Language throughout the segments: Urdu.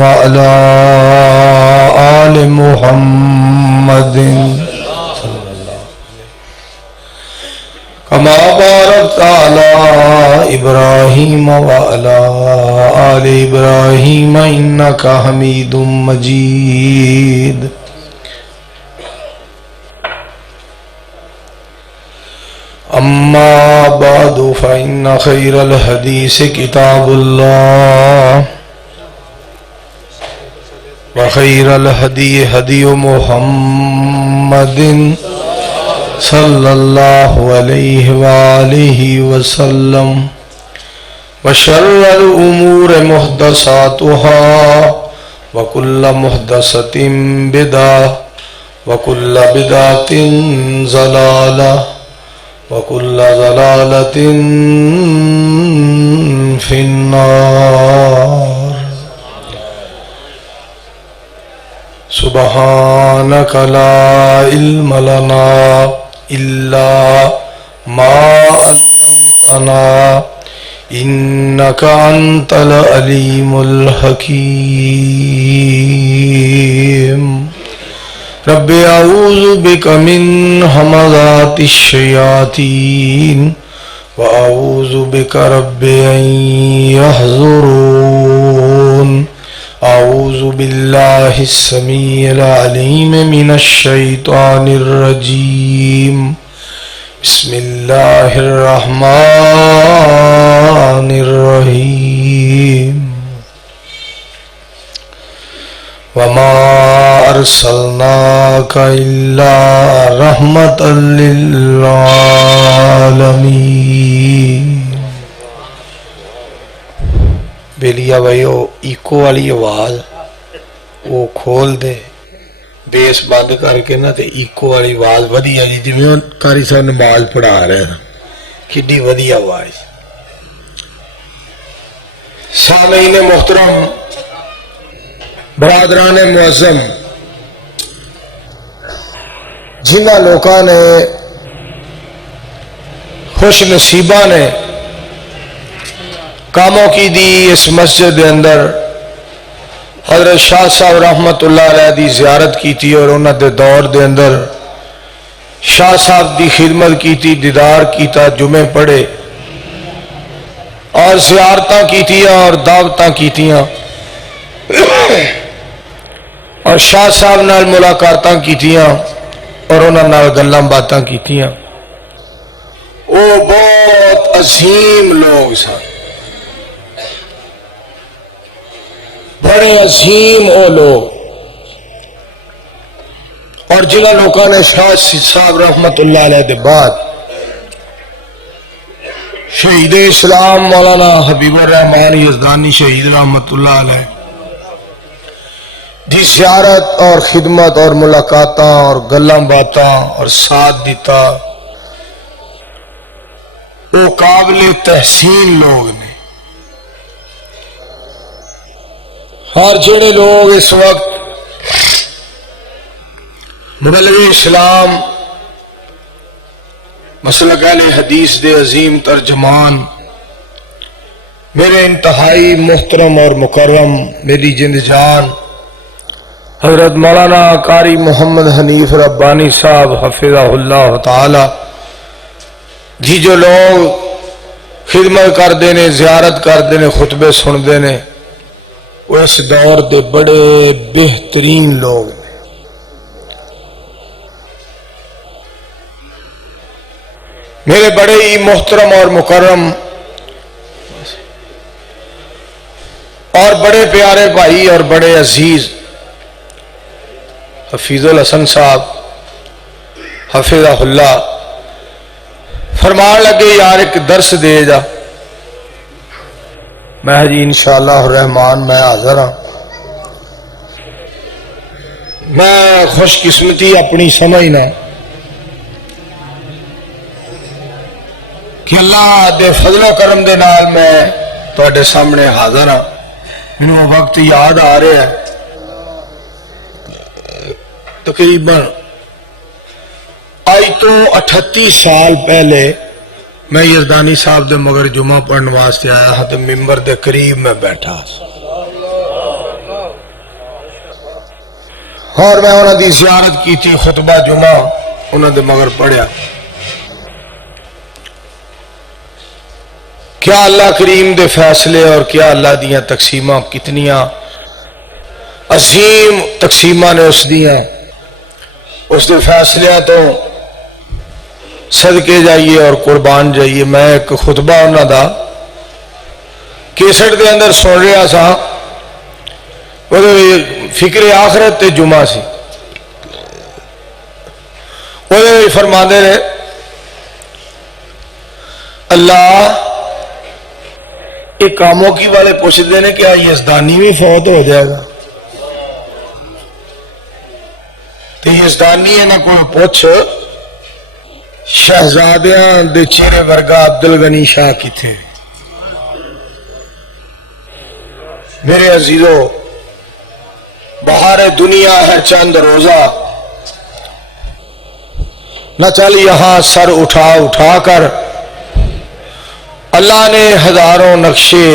وعلى آل محمد كما باركت على إبراهيم وعلى آل إبراهيم إنك حميد مجيد. أما بعد فإن خير الحديث كتاب الله وخير الهدي هدي محمد صلى الله عليه وآله وسلم وشر الأمور محدثاتها وكل محدثة بدعة وكل بدعة ضلالة وكل ضلالة في النار. سبحانك لا علم لنا إلا ما علمتنا إنك أنت العليم الحكيم. رب أعوذ بك من همزات الشياطين وأعوذ بك رب أن يحضرون. أعوذ بالله السميع العليم من الشيطان الرجيم. بسم الله الرحمن الرحيم. وما أرسلناك إلا رحمة للعالمين. بیلیا بھائیو ایکو والی آواز وہ کھول دے، بیس بند کر کے نا تے ایکو والی آواز ودیا جی جویں قاری صاحب نماز پڑھا رہے ہیں، کڈی ودیا آواز. سامعین محترم، برادران معظم، جنہ لوکاں نے خوش نصیبہ نے کاموں کی دی اس مسجد دے اندر حضرت شاہ صاحب رحمت اللہ علیہ دی زیارت کی تھی اور انہوں دے دور دے اندر شاہ صاحب دی خدمت کی تھی، دیدار کیتا، جمعے پڑھے اور زیارتاں کی تھی اور دعوتاں کی تھی اور شاہ صاحب نال ملاقاتاں کی تھی اور انہوں نال گلاں باتاں کی تھی. وہ بہت عظیم لوگ سن، بڑے عظیم او لوگ، اور جنہ لوگوں نے شاہ صاحب رحمت اللہ علیہ دے بعد شہید اسلام مولانا حبیب الرحمان یزدانی شہید رحمت اللہ علیہ دی زیارت اور خدمت اور ملاقاتاں اور گلاں باتاں اور ساتھ دیتا. وہ قابل تحسین لوگ نے. اور جڑے لوگ اس وقت مبلغ اسلام مسلک اہل حدیث دے عظیم ترجمان، میرے انتہائی محترم اور مکرم، میری جند جان حضرت مولانا قاری محمد حنیف ربانی صاحب حفظہ اللہ تعالی جی، جو لوگ خدمت کر دینے، زیارت کر دینے، خطبے سن دینے، وہ اس دور دے بڑے بہترین لوگ ہیں. میرے بڑے ہی محترم اور مکرم اور بڑے پیارے بھائی اور بڑے عزیز حفیظ الحسن صاحب حفظہ اللہ فرمان لگے یار ایک درس دے جا. میں جی انشاءاللہ الرحمن میں حاضر ہوں. میں خوش قسمتی اپنی سمجھنا کہ اللہ دے فضل و کرم دے نال میں تواڈے سامنے حاضر ہوں. مینوں وقت یاد آ رہا ہے، تقریباً آج تو 38 سال پہلے میں یزدانی صاحب دے مگر جمعہ پڑھنے واسطے آیا ہاں تو ممبر دے قریب میں بیٹھا. اور میں انہوں دی زیارت کی تھی، خطبہ جمعہ انہوں دے مگر پڑھیا۔ کیا اللہ کریم دے فیصلے اور کیا اللہ دیاں تقسیمہ، کتنیاں عظیم تقسیمہ نے اس دیاں، اس دے فیصلے تو صدقے جائیے اور قربان جائیے۔ میں ایک خطبہ انہوں دا کیسٹ دے اندر سن رہا سا، وہ فکر آخرت تے جمعہ سی، وہ فرما دے رہے اللہ یہ کاموں کی والے پوچھتے ہیں کیا یزدانی بھی فوت ہو جائے گا؟ تو یزدانی ہے نا کوئی پوچھ شہزادیاں دے چہرے ورگا عبدالغنی شاہ کی تھے۔ میرے عزیزو، بہار دنیا ہے چند روزہ، نہ چل یہاں سر اٹھا اٹھا کر، اللہ نے ہزاروں نقشے،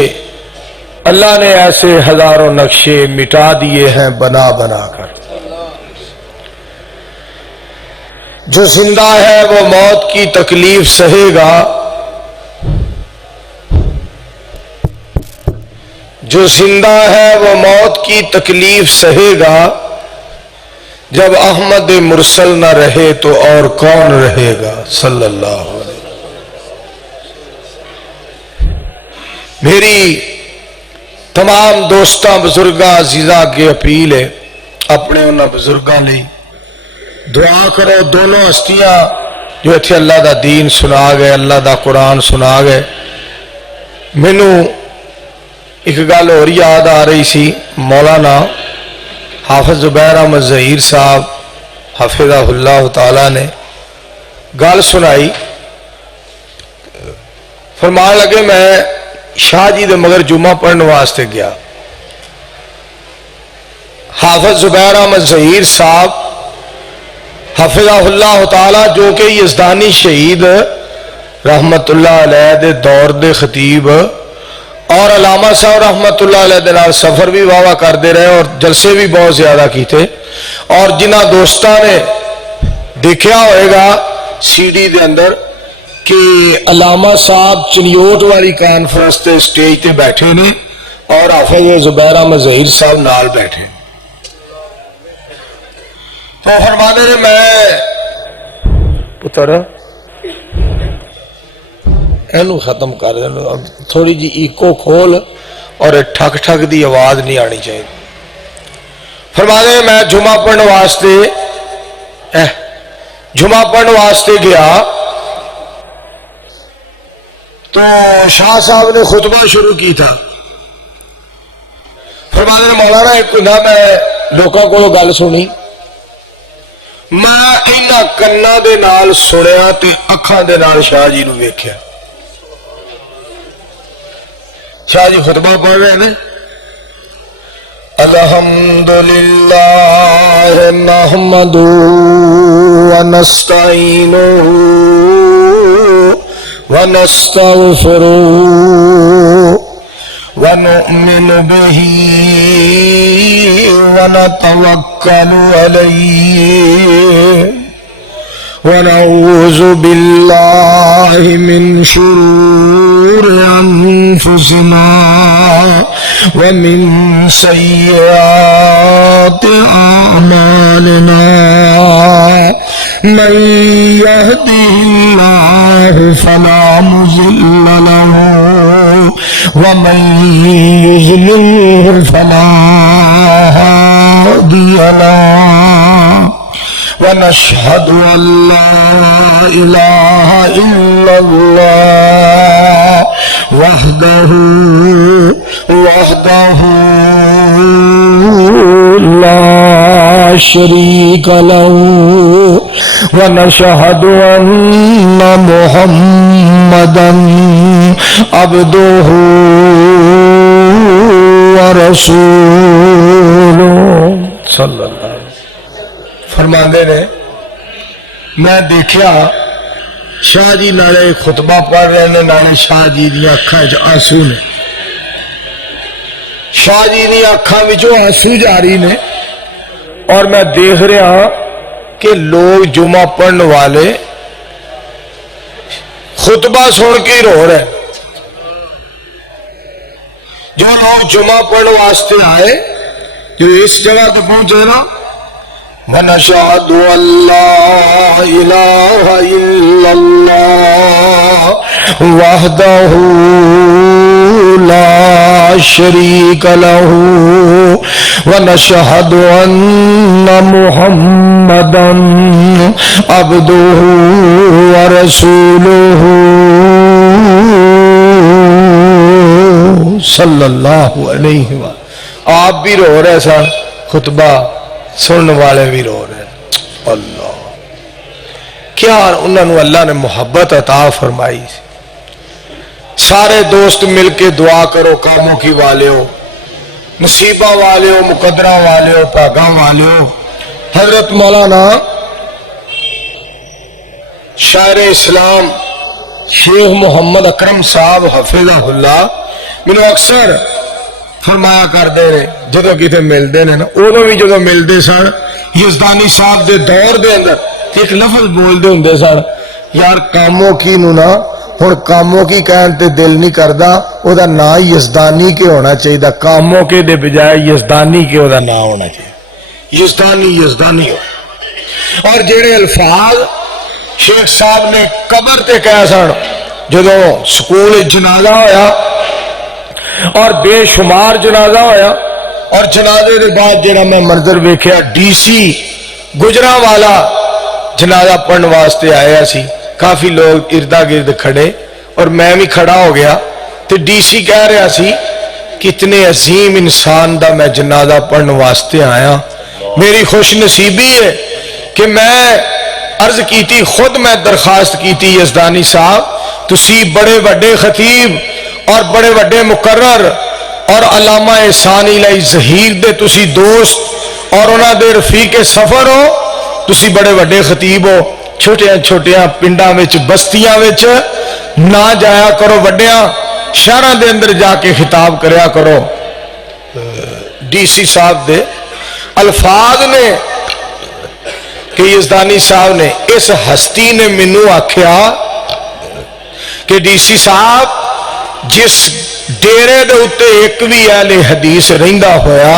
اللہ نے ایسے ہزاروں نقشے مٹا دیے ہیں بنا بنا کر۔ جو زندہ ہے وہ موت کی تکلیف سہے گا، جو زندہ ہے وہ موت کی تکلیف سہے گا، جب احمد مرسل نہ رہے تو اور کون رہے گا صلی اللہ علیہ وسلم۔ میری تمام دوستاں بزرگاں عزیزاں کی اپیل ہے، اپنے انہاں بزرگاں لئی دعا کرو۔ دونوں ہستیاں جو اتھے اللہ دا دین سنا گئے، اللہ دا قرآن سنا گئے، مینوں ایک گل اور یاد آ رہی سی، مولانا حافظ زبیر احمد ظہیر صاحب حفظہ اللہ تعالی نے گل سنائی، فرمان لگے میں شاہ جی دے مگر جمعہ پڑھنے واسطے گیا، حافظ زبیر احمد ظہیر صاحب حفظہ اللہ تعالی جو کہ یزدانی شہید رحمت اللہ علیہ دے دور دے خطیب اور علامہ صاحب رحمت اللہ علیہ دے نال سفر بھی واہ کرتے رہے اور جلسے بھی بہت زیادہ کیتے، اور جنہ دوستاں نے دیکھا ہوئے گا سی ڈی دے اندر کہ علامہ صاحب چنیوٹ والی کانفرنس تے سٹیج تے بیٹھے نے اور حافظ زبیر احمد ظہیر صاحب نال بیٹھے، تو فرمانے نے میں پتر اینو ختم کر دینا، تھوڑی جی ایکو کھول اور ٹھک ٹھک دی آواز نہیں آنی چاہیے۔ فرمانے نے میں جمعہ پڑھنے واسطے گیا تو شاہ صاحب نے خطبہ شروع کی تھا۔ فرمانے نے مولانا ایک نہ میں لوکاں کو گل سنی، میں اینا کنا دے نال سنیا تے اکھاں دے نال شاہ جی نو ویکھیا۔ شاہ جی خطبہ پڑھ رہے ہیں، الحمدللہ نحمدہ ونستعینہ ونستغفرہ ونؤمن بہ ونتوکل علیہ ونعوذ باللہ من شرور انفسنا ومن سیئات اعمالنا، من يهده الله فلا مضل له ومن يضلل فلا هادي له، ونشهد أن لا إله إلا الله وحده لا شريك له، ونشهد أن محمدا عبده ورسوله صلی اللہ علیہ وسلم۔ فرماندے نے میں دیکھیا شاہ جی نالے خطبہ پڑھ رہے نے، نالے شاہ جی دی اکھاں وچ آنسو نے، شاہ جی دی اکھاں وچوں آنسو جاری نے، اور میں دیکھ رہا ہوں کہ لوگ جمعہ پڑھنے والے خطبہ سن کے رو رہے، جو لوگ جمعہ پڑھنے واسطے آئے، جو اس جگہ تو پہنچے نا، وَنَشْهَدُ أَن لَّا إِلَٰهَ إِلَّا اللَّهُ وَحْدَهُ لَا شَرِيكَ لَهُ وَنَشْهَدُ أَنَّ مُحَمَّدًا عَبْدُهُ وَرَسُولُهُ صلی اللہ علیہ وسلم۔ آپ بھی رو رہے سن، خطبہ سننے والے بھی رو رہے ہیں۔ اللہ کیا انہوں نے اللہ نے محبت عطا فرمائی۔ سارے دوست مل کے دعا کرو، کاموں کی والے ہو، نصیبہ والے ہو، مقدرہ والے ہو، پیغام والے ہو۔ حضرت مولانا شاعر اسلام شیخ محمد اکرم صاحب حفظہ اللہ مینوں اکثر فرمایا کرتے رہے، جدو کتے ملتے ہیں نا، ادو بھی جدو ملتے سن یزدانی صاحب دے دور دے اندر ایک لفظ بولتے ہوں سن، یار کاموں کی نو نا، ہن کاموں کی کہن تے دل نہیں کردا، او دا نام یزدانی کے ہونا چاہیے، کاموں کے دے بجائے یزدانی کے او دا نام ہونا چاہیے، یزدانی ہو۔ اور جڑے الفاظ شیخ صاحب نے قبر تے کہہ سن، جدو سکول جنازہ ہویا اور بے شمار جنازہ ہویا، اور جنازے دے بعد جڑا میں منظر ویکھیا، ڈی سی گجراوالا جنازہ پڑھنے واسطے آیا سی، کافی لوگ اردا گرد کھڑے اور میں بھی کھڑا ہو گیا، تو ڈی سی کہہ رہا سی کتنے عظیم انسان دا میں جنازہ پڑھنے واسطے آیا۔ میری خوش نصیبی ہے کہ میں عرض کیتی، خود میں درخواست کیتی یزدانی صاحب تسی بڑے وڈے خطیب اور بڑے وڈے مقرر اور علامہ احسان الہی ظہیر دے تسی دوست اور انہاں دے رفیق سفر ہو، تسی بڑے وڈے خطیب ہو، چھوٹیاں چھوٹیاں پنڈاں وچ بستیاں وچ نہ جایا کرو، وڈیاں شہراں دے اندر جا کے خطاب کریا کرو۔ ڈی سی صاحب دے الفاظ نے کہ یزدانی صاحب نے، اس ہستی نے مینوں آکھیا کہ ڈی سی صاحب جس ڈیرے دے اتے ایک بھی اہل حدیث رہندا ہویا،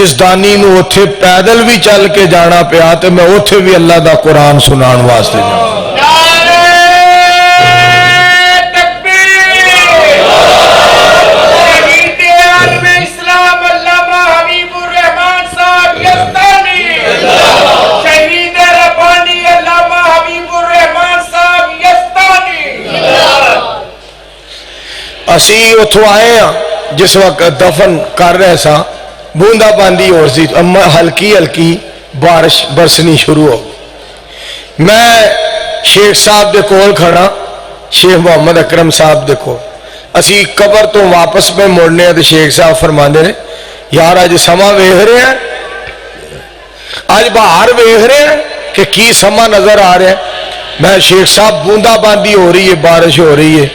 یزدانی نو اتھے پیدل بھی چل کے جانا پیا تے میں اتھے بھی اللہ دا قرآن سنان واسطے جانا۔ اسی اتھو آئے ہیں، جس وقت دفن کر رہے سا بوندا باندی اور سی، ہلکی ہلکی بارش برسنی شروع ہو۔ میں شیخ صاحب دے کول کھڑا، شیخ محمد اکرم صاحب دے کول، اسی قبر تو واپس میں موڑنے ہیں، تو شیخ صاحب فرماندے نے یار اج سما ویکھ رہے ہیں، اج باہر ویکھ رہے ہیں کہ کی سما نظر آ رہا ہے۔ میں شیخ صاحب بوندا باندی ہو رہی ہے، بارش ہو رہی ہے۔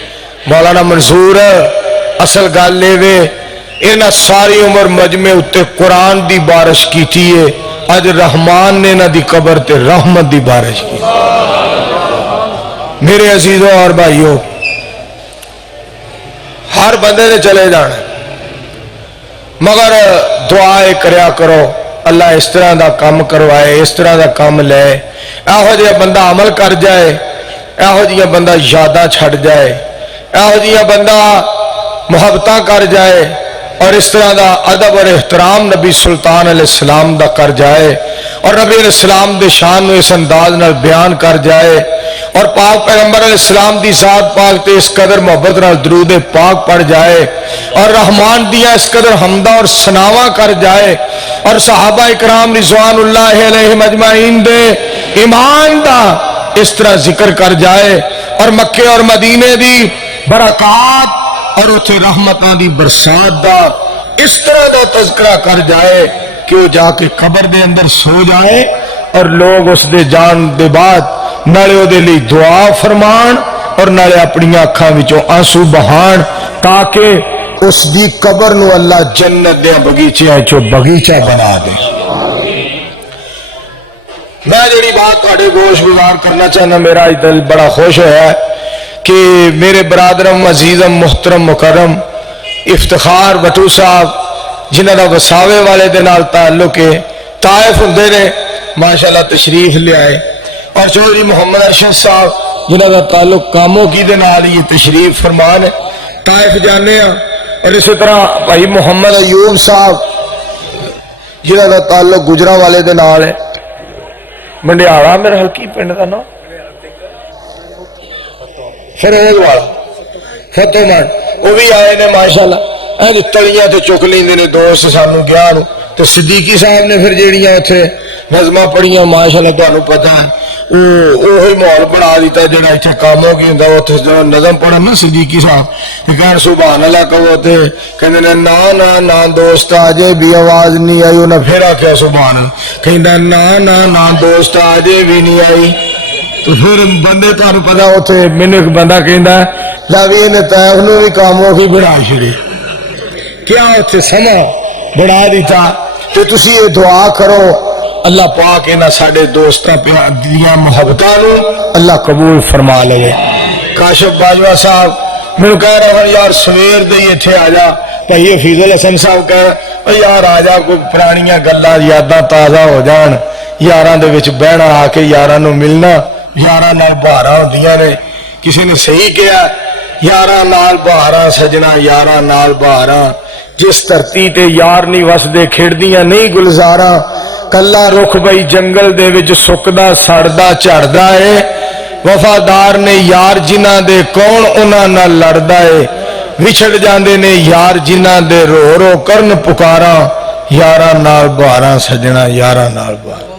مولانا منصور اصل گل لے وے انہاں ساری عمر مجمع اتے قرآن دی بارش کی تھی ہے، اج رحمان نے نہ دی قبر تے رحمت دی بارش کی۔ میرے عزیزوں اور بھائیوں، ہر بندے نے چلے جانا مگر دعائے کریا کرو، اللہ اس طرح دا کام کروائے، اس طرح دا کام لے، ایہو جہا بندہ عمل کر جائے، ایہو جہا بندہ یاداں چھڑ جائے، ایہو جہا بندہ محبتاں کر جائے، اور اس طرح دا ادب اور احترام نبی سلطان علیہ السلام دا کر جائے، اور نبی علیہ السلام دے شان نو اس انداز نال بیان کر جائے، اور پاک پیغمبر علیہ السلام دی ذات پاک تے اس قدر محبت نال درود پاک پڑھ جائے، اور رحمان دیا اس قدر حمدہ اور ثناواں کر جائے، اور صحابہ اکرام رضوان اللہ علیہم اجمعین دے ایمان دا اس طرح ذکر کر جائے، اور مکے اور مدینے دی برکات اور اتھے رحمتاں دی برسات دا اس طرح دا تذکرہ کر جائے کہ وہ جا کے قبر دے اندر سو جائے، اور لوگ اس دے جان دے بعد نالے او دے لی دعا فرمان اور نالے اپنی آنکھاں وچوں آنسو بہان، تاکہ اس دی قبر نو اللہ جنت دے بغیچے چو بغیچہ بنا دے۔ میں جڑی بات تھوڑے گوش گزار کرنا چاہنا، میرا دل بڑا خوش ہوا ہے کہ میرے برادرم عزیزم محترم مکرم افتخار بٹو صاحب جنہاں دا وساوے والے دے نال تعلق ہے، طائف ہوندے نے، ماشاءاللہ تشریف لے آئے، اور چودھری محمد ارشد صاحب جنہاں دا تعلق کاموں کی دے نال یہ تشریف فرمان ہے، طائف جانے ہیں۔ اور اسی طرح بھائی محمد ایوب صاحب جنہاں دا تعلق گجرا والے دے نال ہے، منڈیالا میرا ہلکی پنڈ دا نام فروغ والا فتح من، وہ بھی آئے نے ماشاءاللہ، اے تلیاں تے چک لیندے نے دوست سانو گیا نو۔ تے صدیقی صاحب نے پھر جیڑیاں اتھے نظماں پڑھیاں ماشاءاللہ تانوں پتہ ہے، اوہی ماحول بنا دیتا جڑا ایتھے کاموں کی ہوندا، اوتھے جڑا نظم پڑھن نا صدیقی صاحب تے کہن سبحان اللہ کہو تے کہندے نے نا نا نا دوست اجے بھی آواز نہیں آئی، انہاں پھر آکھیا سبحان اللہ، کہندا نا نا نا دوست اجے بھی نہیں آئی۔ تو پھر بندے تانوں پتہ اوتھے مینوں ایک بندہ کہندا لاوی نے طائف نو بھی کاموں کی بنا چھڑی، کیا اتنے سما بنا دیتا۔ تو تسی یہ دعا کرو اللہ پاک انہاں ساڈے دوستاں دیاں محبتاں نو اللہ قبول فرما لے۔ کاشف باجوہ صاحب میں کہہ رہا ہوں یار سویر دے ایتھے آ جا، بھائی حفیظ الحسن صاحب کہہ یار آ جا، کوئی پرانیاں گلاں یاداں تازہ ہو جان، یاراں دے وچ بہنا، آ کے یاراں نو ملنا، یاراں نال بہاراں ہوندیاں نے۔ کسی نے صحیح کہا یاراں نال بہاراں سجنا، یاراں نال بہاراں، جس دھرتی تے یار نہیں وسدے کھڑدیاں نہیں گلزاراں، کلا رخ بئی جنگل دے وچ سکدا سڑدا جھڑدا ہے، وفادار نے یار جنہاں دے کون انہاں نال لڑدا ہے، وچھڑ جاندے نے یار جنہاں دے رو رو کرن پکاراں، یاراں نال بہاراں سجنا، یاراں نال بہاراں۔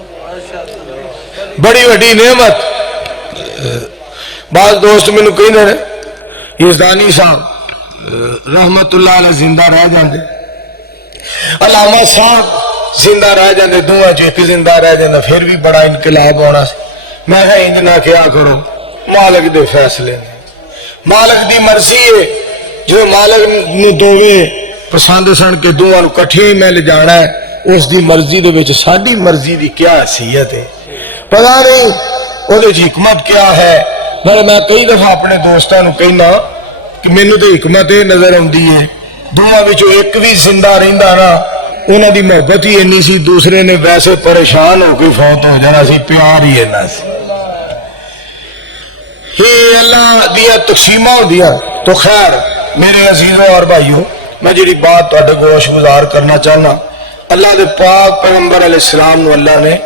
بڑی وڈی نعمت۔ بعض دوست میں کہیں دے یزدانی صاحب رحمت اللہ علیہ زندہ رہ جاندے، علامہ صاحب زندہ رہ جاندے، دوہاں جو ایک زندہ رہ جاندے، پھر بھی بڑا انقلاب ہونا سی۔ میں کہا انج نہ کیا کرو، مالک دے فیصلے نے، مالک دی مرضی ہے، جو مالک نو دووے پسند سن کے دوہاں نو کٹھے میں لے جانا ہے، اس دی مرضی دے وچ ساڈی مرضی دی کیا حیثیت ہے پتہ نہیں، وہ حکمت کیا ہے۔ میں کئی دفعہ اپنے دوستاں نو کہنا کہ مینوں تے حکمت یہ نظر آندی ہے، دوواں وچوں ایک بھی زندہ رہندا نا، انہاں دی محبت ہی اینی سی، دوسرے نے ویسے پریشان ہو کے فوت ہو جانا سی، پیار ہی اینا سی۔ یہ اللہ دیا تقسیماں ہوندیاں۔ تو خیر میرے عزیزوں اور بھائیوں، میں جڑی بات تہاڈے گوش گزار کرنا چاہنا، اللہ دے پاک پیغمبر علیہ السلام نو اللہ نے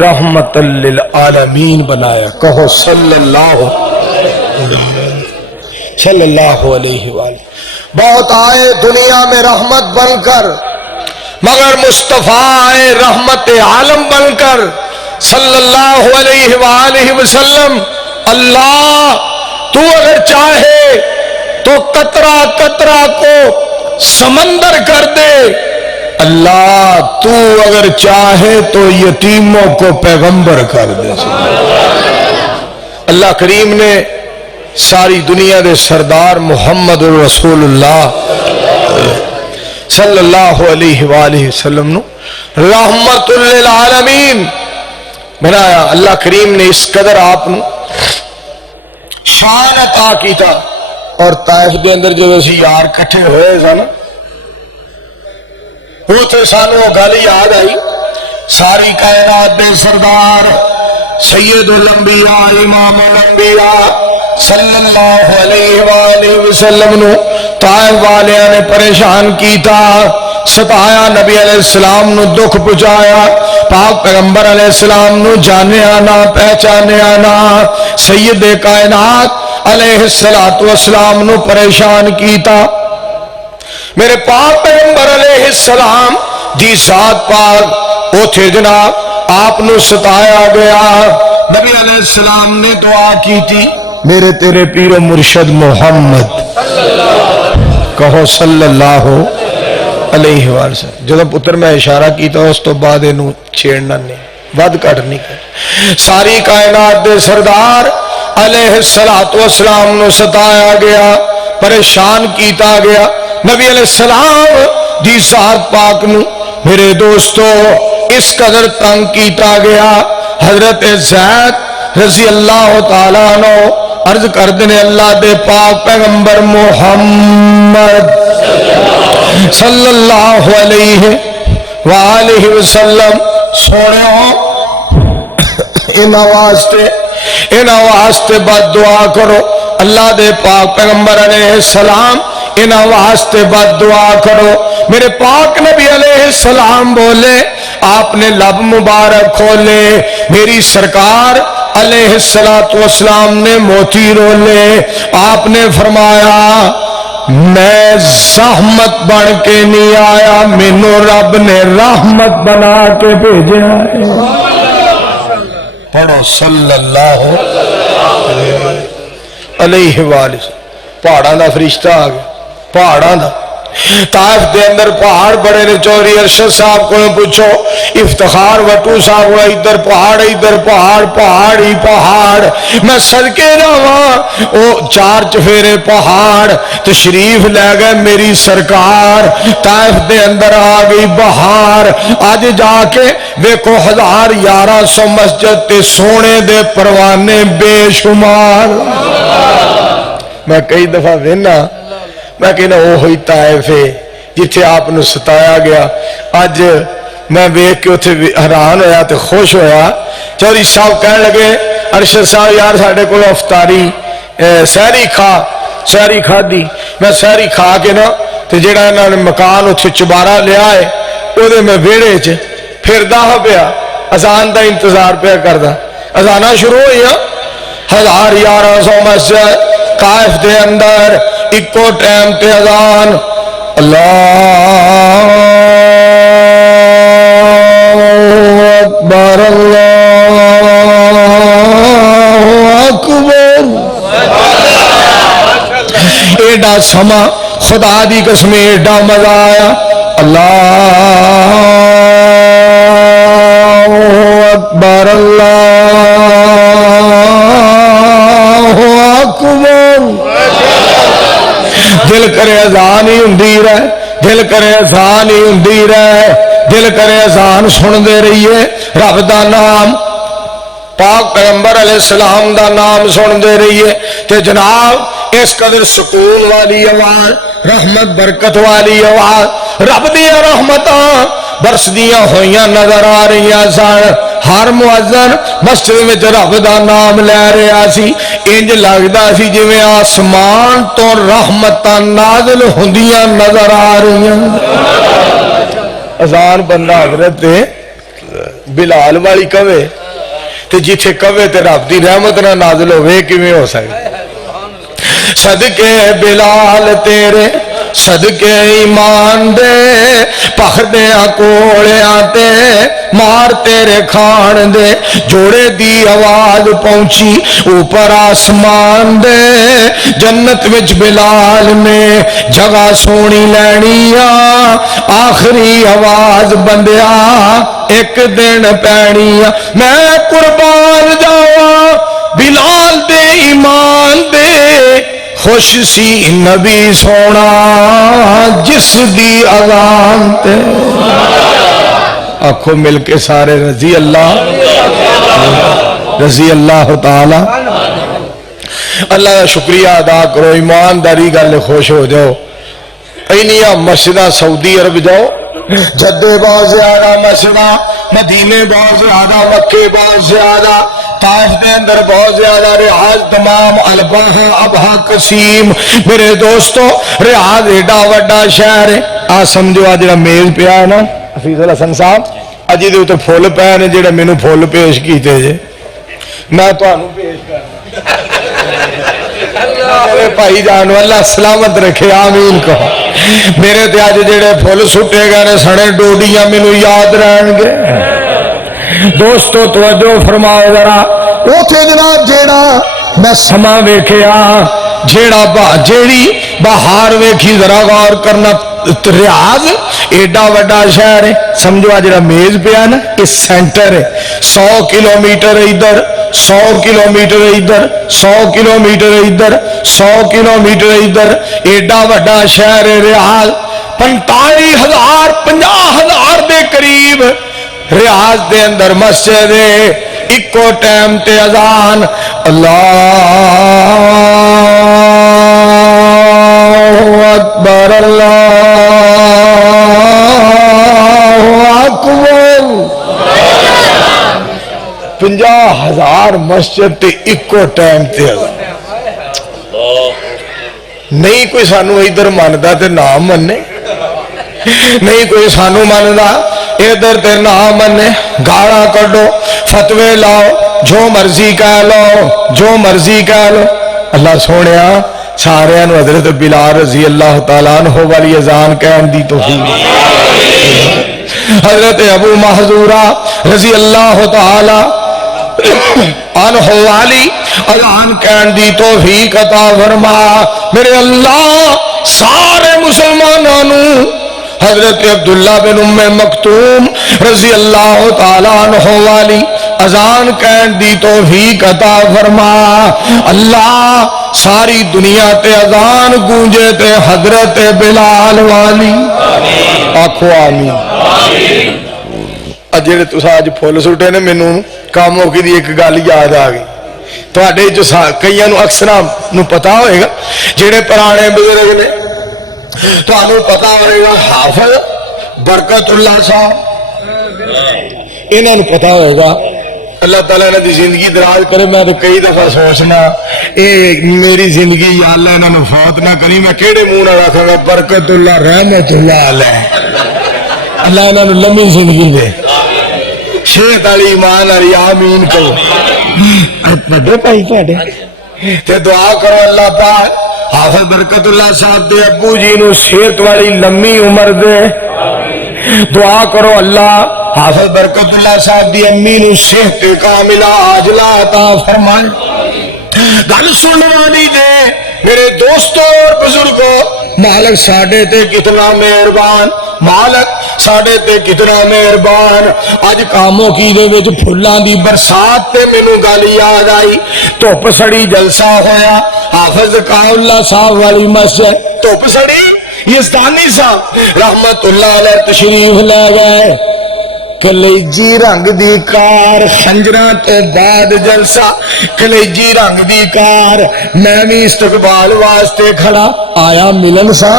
رحمت للعالمین بنایا، کہو صلی اللہ علیہ وآلہ۔ بہت آئے دنیا میں رحمت بن کر، مگر مصطفیٰ آئے رحمت عالم بن کر، صلی اللہ علیہ وآلہ وسلم۔ اللہ تو اگر چاہے تو قطرہ قطرہ کو سمندر کر دے، اللہ تو اگر چاہے تو یتیموں کو پیغمبر کر دے۔ اللہ کریم نے ساری دنیا دے سردار محمد رسول اللہ صلی اللہ علیہ وآلہ وسلم نو رحمت للعالمین بنایا۔ اللہ کریم نے اس قدر آپ نو شان عطا کیتا، اور طائف دے اندر جو اسی یار کٹھے ہوئے سن، وہ تے سانو گل یاد آئی، ساری کائنات دے سردار سید الانبیاء امام الانبیاء صلی اللہ علیہ وآلہ وسلم نو طائف والیاں نے پریشان کیتا، ستایا، نبی علیہ السلام نو دکھ پہنچایا، پاک پیغمبر علیہ السلام نو جانیا نہ پہچانیا نہ، سید کائنات علیہ السلام نو پریشان کیتا۔ میرے پاک پیغمبر علیہ السلام دی ذات پاک اوتھے جناب آپ نو ستایا گیا، نبی علیہ السلام نے دعا کی تھی، میرے تیرے پیر و مرشد محمد کہو صلی اللہ علیہ وسلم۔ جب پتر میں اشارہ کیتا اس تو بعد انہوں چھیڑنا نہیں، ود کٹ نہیں کر۔ ساری کائنات دے سردار علیہ السلام نو ستایا گیا، پریشان کیتا گیا، نبی علیہ السلام دی ذات پاک نو میرے دوستو اس قدر تنگ کیتا گیا، حضرت زید رضی اللہ تعالیٰ عنہ عرض کردے نے اللہ دے پاک پیغمبر محمد صلی اللہ علیہ وآلہ وسلم سونے انہاں واسطے بد دعا کرو. اللہ دے پاک پیغمبر علیہ السلام انہاں واسطے بد دعا کرو. میرے پاک نبی علیہ السلام بولے, آپ نے لب مبارک کھولے, میری سرکار علیہ السلام نے موتی رولے. آپ نے فرمایا میں زحمت بن کے نہیں آیا, مینوں رب نے رحمت بنا کے بھیجا ہے. پڑھو صلی اللہ علیہ وآلہ. پہاڑاں دا فرشتہ آ گیا, پہاڑاں دا. طائف دے اندر پہاڑ بڑے نے. چوری ارشد صاحب کو پوچھو, افتخار وٹو صاحب کو, ادھر پہاڑ ادھر پہاڑ, پہاڑ ہی پہاڑ. میں صدقے رہواں او چار چفیرے پہاڑ تشریف لے گئے. میری سرکار طائف دے اندر آ گئی بہار. اج جا کے ویکھو 1100 مسجد تے سونے دے پروانے بے شمار. میں کئی دفعہ وینا, میں کہنا وہ ہوئی طائف ہے جتھے آپ نے ستایا گیا. اج میں ویکھ کے اتنے حیران ہویا تے خوش ہویا. چوری صاحب کہنے لگے ارشد صاحب یار ساڈے کول افطاری سحری کھادی. میں سحری کھا کے نا تے جڑا انہاں نے مکان اتنے چبارا لیا ہے وہ میں ویڑے چ پھردا پیا, اذان دا انتظار پیا کردا. اذاناں شروع ہوئی 1100 مسجد طائف دے اندر اکو ٹائم تے اذان. اللہ اکبر اللہ اکبر. ایڈا سما خدا دی قسم ایڈا مزہ آیا. اللہ اکبر اللہ اکبر. دل کرے اذان ہی ہوندی رہے, دل کرے اذان ہی ہوندی رہے, دل کرے اذان سن دے رہیے, رب دا نام پاک پیغمبر علیہ السلام دا نام سن دے رہیے. تے جناب اس قدر سکون والی آواز, رحمت برکت والی آواز, رب دی رحمتاں برسدیاں ہوئیاں نظر آ رہی سن. ہر مؤذن مسجد میں رب دا نام لے رہا سی. انج لگدا سی جویں آسمان تو رحمتاں نازل ہوندیاں نظر آ رہی. اذان بندہ حضرت بلال والی کہے تے جتھے کہے تے رب دی رحمت نہ نازل ہوے کیویں ہو سکدا. صدقے بلال تیرے صدقے ایمان دے, پخدیاں کوڑیاں تے مار تیرے کھان دے. جوڑے دی آواز پہنچی اوپر آسمان دے, جنت وچ بلال نے جگہ سونی لینی آ. آخری آواز بندیا ایک دن پینی آ. میں قربان جاواں بلال دے ایمان دے, خوش سی نبی سونا جس دی اذان تے. آنکھوں مل کے سارے رضی اللہ تعالی. اللہ کا شکریہ ادا کرو, ایمانداری گل خوش ہو جاؤ. اینیاں مسجداں سعودی عرب جاؤ, جدے بہت زیادہ مسجداں, مدینے بہت زیادہ, مکے بہت زیادہ, طائف دے اندر بہت زیادہ, ریاض تمام, الباہ ابہا قسیم. میرے دوستو ریاض ایڈا وڈا شہر ہے. آ سمجھو آ جڑا میز پیا ہے نا حفیظ الحسن صاحب, اج دے اوتے پھول پے نے جڑے مینوں پھول پیش کیتے جے, میں تانوں پیش کرنا. میرے بھائی جانو اللہ سلامت رکھے, آمین کہو. میرے تے اج جڑے پھول سٹے گئے نے سڑے ڈوڈیاں مینوں یاد رہن گے. دوستو توجہ فرماؤ ذرا. اوتھے جناب جیڑا میں سما ویکھیا, جیڑی بہار ویکھی, ذرا غور کرنا. ریاض ایڈا وڈا شہر ہے. سمجھو آ جڑا میز پیا نا یہ سینٹر ہے. 100 کلومیٹر ادھر, 100 کلومیٹر ادھر, 100 کلومیٹر ادھر, 100 کلومیٹر ادھر. ایڈا وڈا شہر ہے ریاض. 45,000 50,000 دے قریب ریاض دے اندر مسجد ہے. اکو ٹائم تے اذان اللہ اکبر اللہ اکبر 50,000 مسجد تے اکو ٹائم تے اذان نہیں کوئی سانو ادھر ماندا تے نہ منے نہیں کوئی سانو ماندا ادھر تے نہ منے گاڑاں کڈو فتوے لاؤ جو مرضی کہہ لو جو مرضی کہہ لو اللہ سونیا سارے حضرت بلال رضی اللہ تعالیٰ عنہ والی اذان کہن دی توفیق حضرت ابو محذورہ رضی اللہ تعالیٰ عنہ والی اذان کہن دی توفیق عطا فرما میرے اللہ سارے مسلمانوں حضرت عبداللہ بن ام مکتوم رضی اللہ تعالیٰ عنہ والی اذان کہن دی توفیق عطا فرما اللہ ساری دنیا تے اذان گونجے تے حضرت بلال والی آکھو آمین جڑے تسا اج پھول سٹے نے مینوں کام موقع دی ایک گل یاد آ گئی تواڈے جو کئیاں نوں اکثراں نوں پتہ ہوئے گا جڑے پرانے بزرگ نے تانوں پتہ ہوئے گا حافظ برکت اللہ صاحب انہاں نوں پتہ ہوئے گا اللہ تعالیٰ نے دی زندگی دراز کرے میں تو کئی دفعہ سوچنا اے میری زندگی یا اللہ انہاں نوں فوت نہ کری میں کیڑے منہ نال آکھاں گا برکت اللہ رحمت اللہ علیہ اللہ انہاں نوں لمبی زندگی دے شیخ علی ایمان علی آمین کہو بڑے بھائی تواڈے تے دعا کرو اللہ پاک حافظ برکت اللہ صاحب دے ابو جی نو صحت والی لمبی عمر دے دعا کرو اللہ حافظ برکت اللہ صاحب دی امی نو صحت کاملہ عاجلہ عطا فرمائے گل سننے والی دے میرے دوستوں اور بزرگوں مالک ساڈے تے کتنا مہربان مالک ساڈے تے کتنا مہربان اج کاموں کی دے وچ پھلاں دی برسات تے مینوں گل یاد آئی دھوپ سڑی جلسہ ہویا حافظ اللہ صاحب والی مسجد دھوپ سڑی یزدانی صاحب رحمت اللہ علیہ تشریف لے گئے کلیجی رنگ دی کار خنجراں تو بعد جلسہ کلیجی رنگ دی کار میں بھی استقبال واسطے کھڑا آیا ملن سا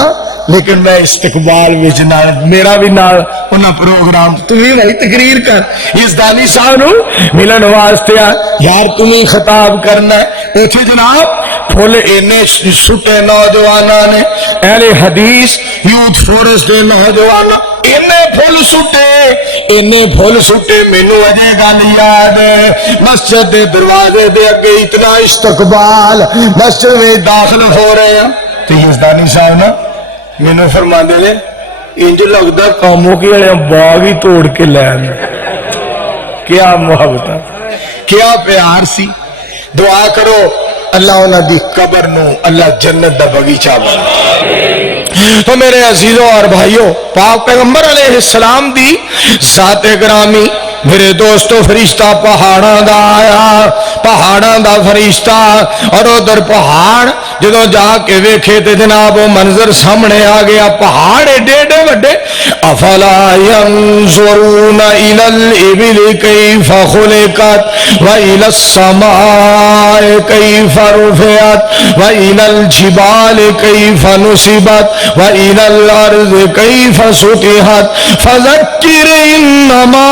لیکن میں استقبال وچ نال میرا بھی نال انہاں پروگرام تمہیں بھائی تقریر کر یزدانی صاحب نو ملن واسطے یار تمہیں خطاب کرنا ہے اوتھے جناب پھول اینے سٹے نوجواناں نے اہل حدیث یوتھ فورس دے نوجوان اینے پھول سٹے مینوں اجے گل یاد ہے مسجد دے دروازے دے اگے اتنا استقبال مسجد میں داخل ہو رہے ہیں تے یزدانی صاحب نا مینوں فرماندے نے انج لگدا کاموں کی والے باغ ہی توڑ کے لین کیا محبت کیا پیار سی دعا کرو اللہ انہاں دی قبر نو اللہ جنت دا باغیچہ بنا تو میرے عزیزوں اور بھائیوں پاک پیغمبر علیہ السلام دی ذات گرامی میرے دوستو فرشتہ پہاڑاں دا آیا پہاڑاں دا فرشتہ اور ادھر پہاڑ جدو جا کے ویکھے تے جناب وہ منظر سامنے آ گیا پہاڑ ایڈے ایڈے وڈے افلا ينظرون الى الابل كيف خلقت والى السماء كيف رفعت والى الجبال كيف نصبت والى الارض كيف سطحت فذكر انما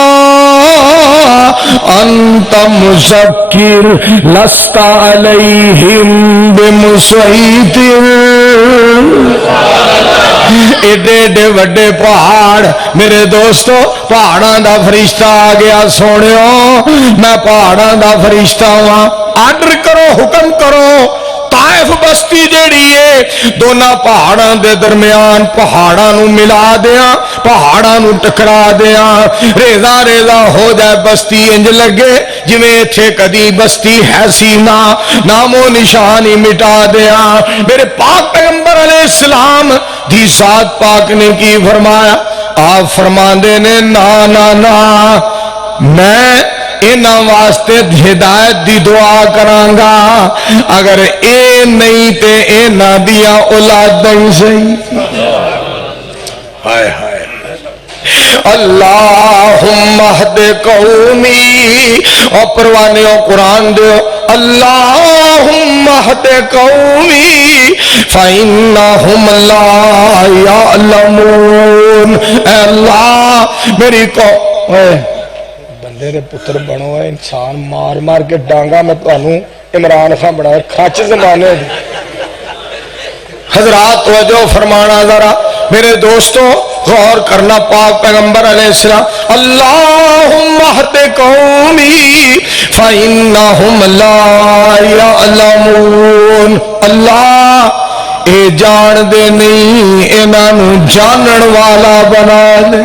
انت مذکر لست علیہم بمسیطر ایڈے ایڈے وڈے پہاڑ میرے دوستو پہاڑاں دا فرشتہ آ گیا سونیو میں پہاڑاں دا فرشتہ ہاں آرڈر کرو حکم کرو طائف بستی جیڑی ہے دونوں پہاڑاں دے درمیان پہاڑاں نو ملا دیاں پہاڑاں نو ٹکرا دیاں ریزہ ریزہ ہو جائے بستی انج لگے جویں ایتھے کدی بستی ہے سی نہ نام و نشان ہی مٹا دیاں میرے پاک پیغمبر علیہ السلام دی ذات پاک نے کی فرمایا آپ فرماندے نے نا نا نا میں انہاں واسطے ہدایت دی دعا کرانگا اگر اے نہیں تے انہاں دیا اولادیں صحیح ہائے ہائے اللہم اہد قومی اور پروانیوں قرآن دیو اللہم اہد قومی فإنہم لا یعلمون اے اللہ میری قوم بندے دے پتر بنو ہے انسان مار مار کے ڈانگا میں تانوں عمران خان بنا کھچ زمانے دی حضرات توجہ فرمانا ذرا میرے دوستوں غور کرنا پاک پیغمبر علیہ السلام اللہم اہد قومی فإنہم لا یعلمون اللہ اے جان دے نہیں انہوں جانن والا بنا دے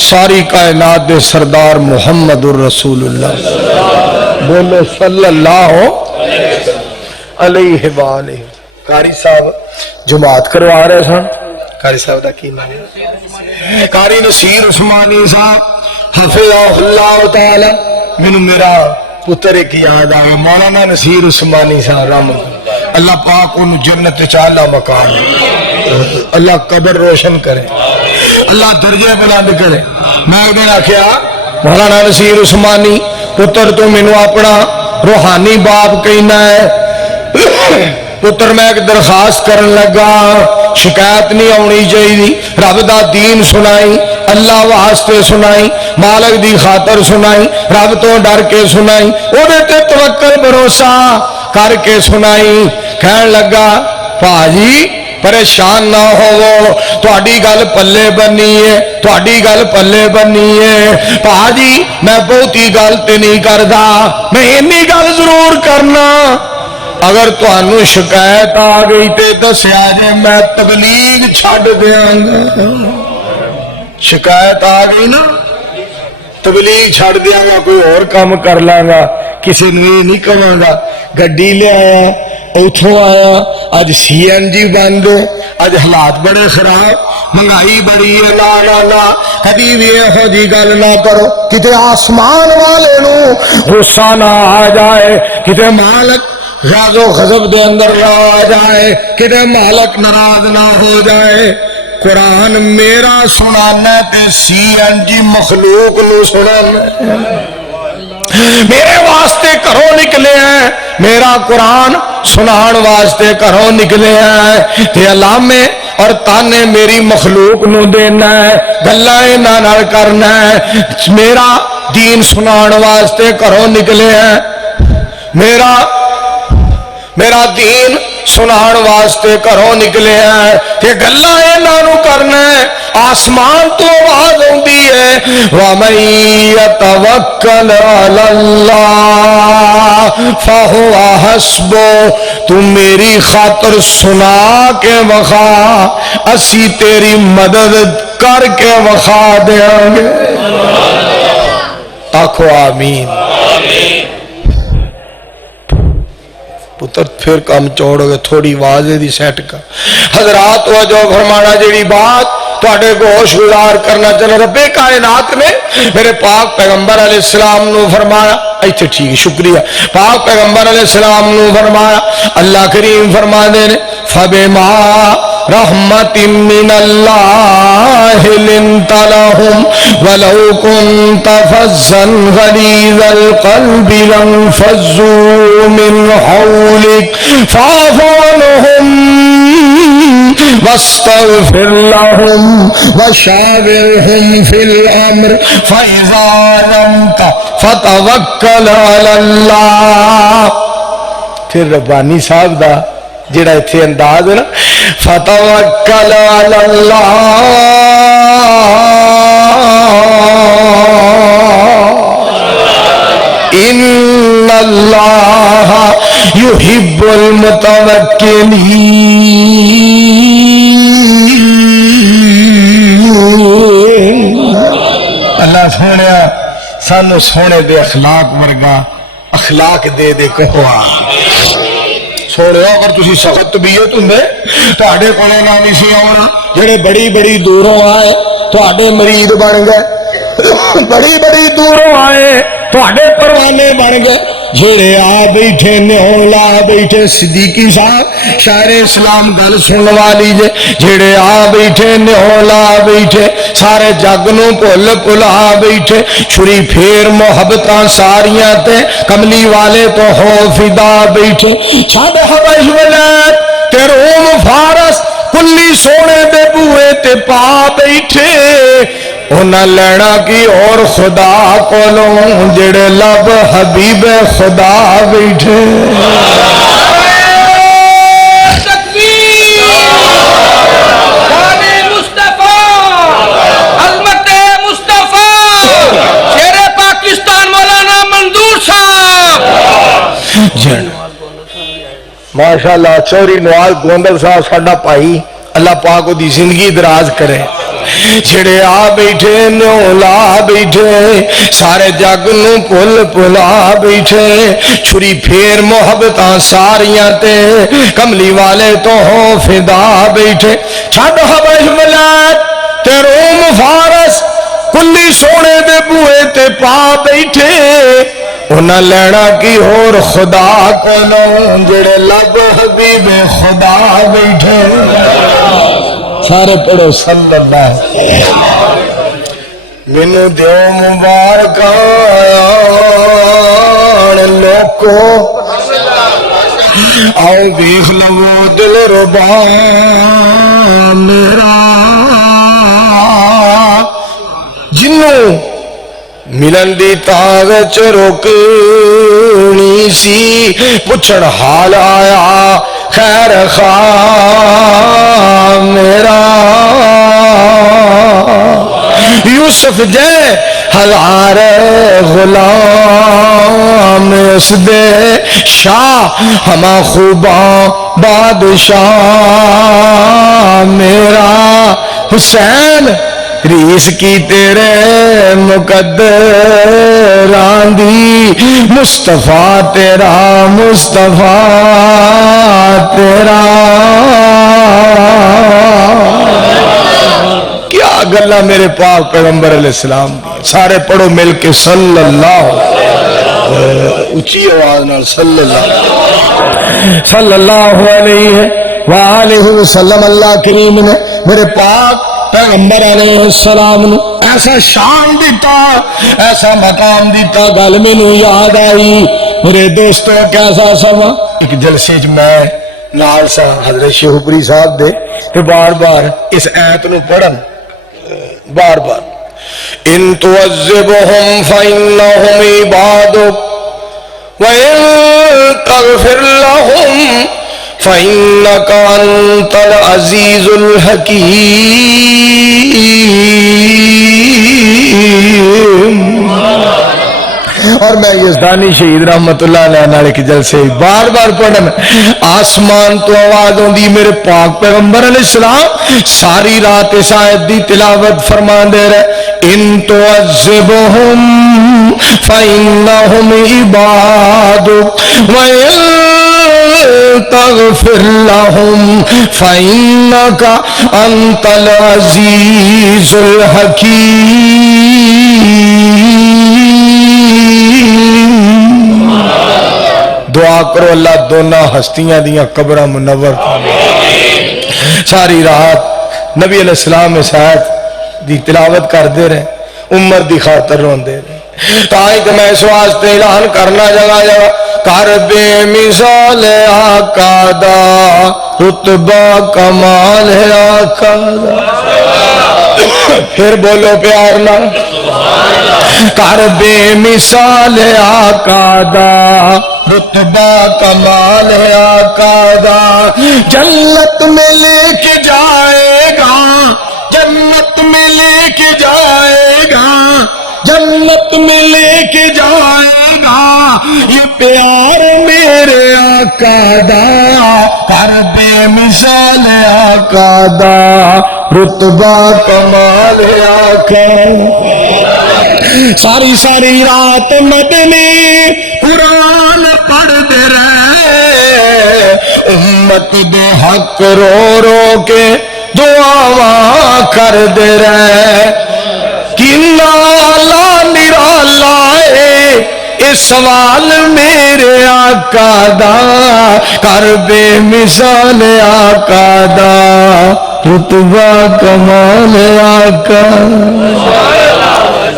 ساری کائنات دے سردار محمد الرسول اللہ بولو صلی اللہ علیہ وآلہ قاری صاحب جماعت کروا رہے سن قاری صاحب دا کی نام ہے قاری نصیر عثمانی صاحب حفظہ اللہ تعالی مینوں میرا پتر ایک یاد آئے مولانا نصیر عثمانی صاحب رحمت اللہ پاک انہوں جنت چالا مقام اللہ قبر روشن کرے اللہ درجے بلند کرے میں ایک دن آکھیا مولانا نصیر عثمانی پتر تو مینوں اپنا روحانی باپ کہنا ہے پتر میں ایک درخواست کرن لگا شکایت نہیں آنی چاہیے رب دا دین سنائی اللہ واسطے سنائی مالک دی خاطر سنائی رب تو ڈر کے سنائی اوہدے تے توکل بھروسہ کر کے سنائی کہن لگا پاجی پریشان نہ ہو تہاڈی گل پلے بنی ہے تہاڈی گل پلے بنی ہے پاجی میں بہتی گل تے نہیں کردا میں اینی گل ضرور کرنا اگر تانوں شکایت آ گئی تے دسیا جے میں تبلیغ چھڈ دیاں گا شکایت آ گئی نا تبلیغ چھڈ دیاں گا کوئی اور کام کر لاں گا کسی نے یہ نہیں کہاں گا گڈی لے آیا اتھوں آیا اج سی این جی بند اج حالات بڑے خراب مہنگائی بڑی ہے لا لا لا کبھی بھی یہو جی گل نہ کرو کتے آسمان والے نو غصہ نہ آ جائے کتے مالک غضب و غضب دے اندر نہ آ جائے کتے مالک ناراض نہ ہو جائے قرآن میرا سنانا تے سی این جی مخلوق نو سنانا میرے واسطے کرو نکلے ہیں میرا قرآن سنان واسطے کرو نکلے ہیں تے علامے اور تانے میری مخلوق نو دینا ہے گلائیں نہ کرنا ہے میرا دین سنان واسطے کرو نکلے ہیں میرا دین سنان واسطے کرو نکلے ہیں کہ گلہ انہوں کرنا ہے آسمان تو آواز ہوندی ہے وَمَن يَتَوَكَّلْ عَلَى اللَّهِ فَهُوَ حَسْبُهُ تو میری خاطر سنا کے وخا اسی تیری مدد کر کے وخا دیں گے آکھو آمین پتر پھر کام چوڑ گئے تھوڑی واضح دی سیٹ کا حضرات وجہ فرمانا جیڑی بات تواڈے کو ہوش گزار کرنا چاہنا رب کائنات نے میرے پاک پیغمبر علیہ السلام نو فرمایا ایتھے ٹھیک شکریہ پاک پیغمبر علیہ السلام نو فرمایا اللہ کریم فرما دے نے فبما رحمت من اللہ لنت لهم ولو كنت فظا غليظ القلب لانفضوا من حولك فاعف عنهم واستغفر لهم وشاورهم في الامر فاذا عزمت فتوکل علی اللہ پھر ربانی صاحب دا جڑا ایتھے انداز ہے نا فتوکل علی اللہ ان اللہ یحب المتوکلین اللہ سونے سانو سونے دے اخلاق ورگا اخلاق دے دے کہوا سونے اگر تسی سخت طبیعت ہوندے تہاڈے کولے نہ نہیں سی آونا جڑے بڑی بڑی دوروں آئے تہاڈے مرید بن گئے بڑی بڑی دوروں آئے تہاڈے پروانے بن گئے جڑے آ بیٹھے نیوں لا بیٹھے صدیقی صاحب شاعر اسلام گل سن والی جے جڑے آ بیٹھے نیوں لا بیٹھے سارے جگ نو بھل بھلا بیٹھے چھری پھیر محبتاں ساریاں تے کملی والے تو ہو فدا بیٹھے چھڈ حبش ولایت تے روم فارس کلی سونے دے بوئے تے پا بیٹھے انہاں لینا کی اور خدا کولوں جڑے لب حبیب خدا بیٹھے ماشاءاللہ چوری نواز گوندل صاحب ساڈا بھائی اللہ پاک دی زندگی دراز کرے چھڑے آ بیٹھے نیوں لا بیٹھے سارے جگ نو بھل بھلا بیٹھے چھری پھیر محبتاں ساریاں تے کملی والے تو ہو فدا بیٹھے چھڈ حبش ولایت تے روم فارس کلی سونے دے بوئے تے پا بیٹھے انہاں لینا کی اور خدا کولوں جڑے لب حبیب خدا بیٹھے سارے پڑھو صلی اللہ مینوں دیو مبارکاں لوکو آؤ دیکھ لو دل ربا میرا جنوں ملن دی تاغ چ روکنی سی پچھڑ حال آیا خیر خواہ میرا یوسف جے ہزار غلام اس دے شاہ ہما خوباں بادشاہ میرا حسین ریس کی تیرے مقدران دی مصطفیٰ تیرا مصطفیٰ تیرا کیا گلہ میرے پاک پیغمبر علیہ السلام دی سارے پڑھو مل کے صلی اللہ اچھی آواز نال صلی اللہ علیہ وآلہ وسلم اللہ کریم نے میرے پاک پیغمبر علیہ السلام نو ایسا شان دیتا ایسا مقام دیتا گل مینوں یاد آئی میرے دوستو کیسا سما ایک جلسے میں نال سا حضرت شیخ پوری صاحب دے کہ بار بار اس آیت نو پڑھن بار بار ان تعذبهم فإنهم عبادك وإن تغفر لهم فإنك أنت العزيز الحكيم اور میں یزدانی شہید رحمت اللہ علیہ نالے کی جلسے بار بار پڑھن آسمان تو آواز ہوندی میرے پاک پیغمبر علیہ السلام ساری رات اس آیت دی تلاوت فرمان دے رہے ان تعذبهم فإنهم عبادك وإن تغفر لهم فإنك أنت العزيز الحكيم دعا کرو اللہ دونوں ہستیاں دیاں قبرہ منور ساری رات نبی علیہ السلام اس آیت دی تلاوت کر دے رہے عمر دی خاطر رون دے رہے تاہی کہ میں اس واسطے اعلان کرنا جگہ جگہ کر بے مثال آقا دا رتبہ کمال ہے آقا دا پھر بولو پیار نہ کر بے مثال آقا دا رتبہ کمال ہے آقا دا جنت میں لے کے جائے گا جنت میں لے کے جائے گا جنت میں لے کے جائے گا یہ پیار میرے آقا دا کر بے مثال آقا دا رتبہ کمال آقا ساری ساری رات مدنی قرآن پڑھتے رہے امت دے حق رو رو کے دعا کر دے رہے کنا لا نرالا ہے اے سوال میرے آقا دا کر بے مثال آقا دا رتبہ کمال آقا.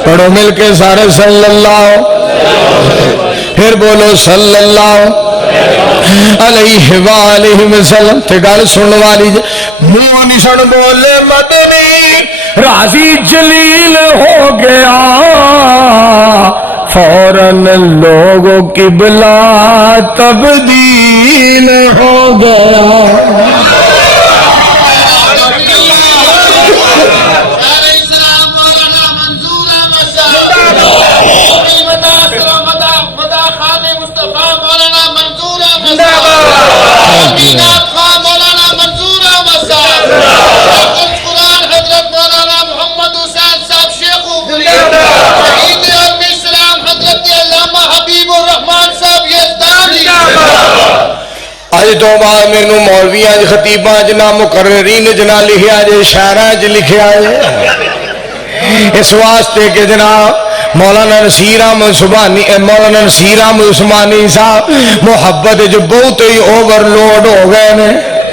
پڑھو مل کے سارے صلی اللہ، پھر بولو صلی اللہ علیہ وآلہ وسلم. تے گل سن والی جے منہ نہیں سن بولے مدنی راضی جلیل ہو گیا فوراً لوگوں قبلہ تبدیل ہو گیا. اج تو بعد مینو مولویاں خطیباں جنا مقررین جنا لکھیا جے شاعراں چ لکھیا جے اس واسطے کہ جناب مولانا نصیر احمد سبحانی مولانا نصیر احمد عثمانی صاحب محبت جو بہت ہی اوور لوڈ ہو گئے نے.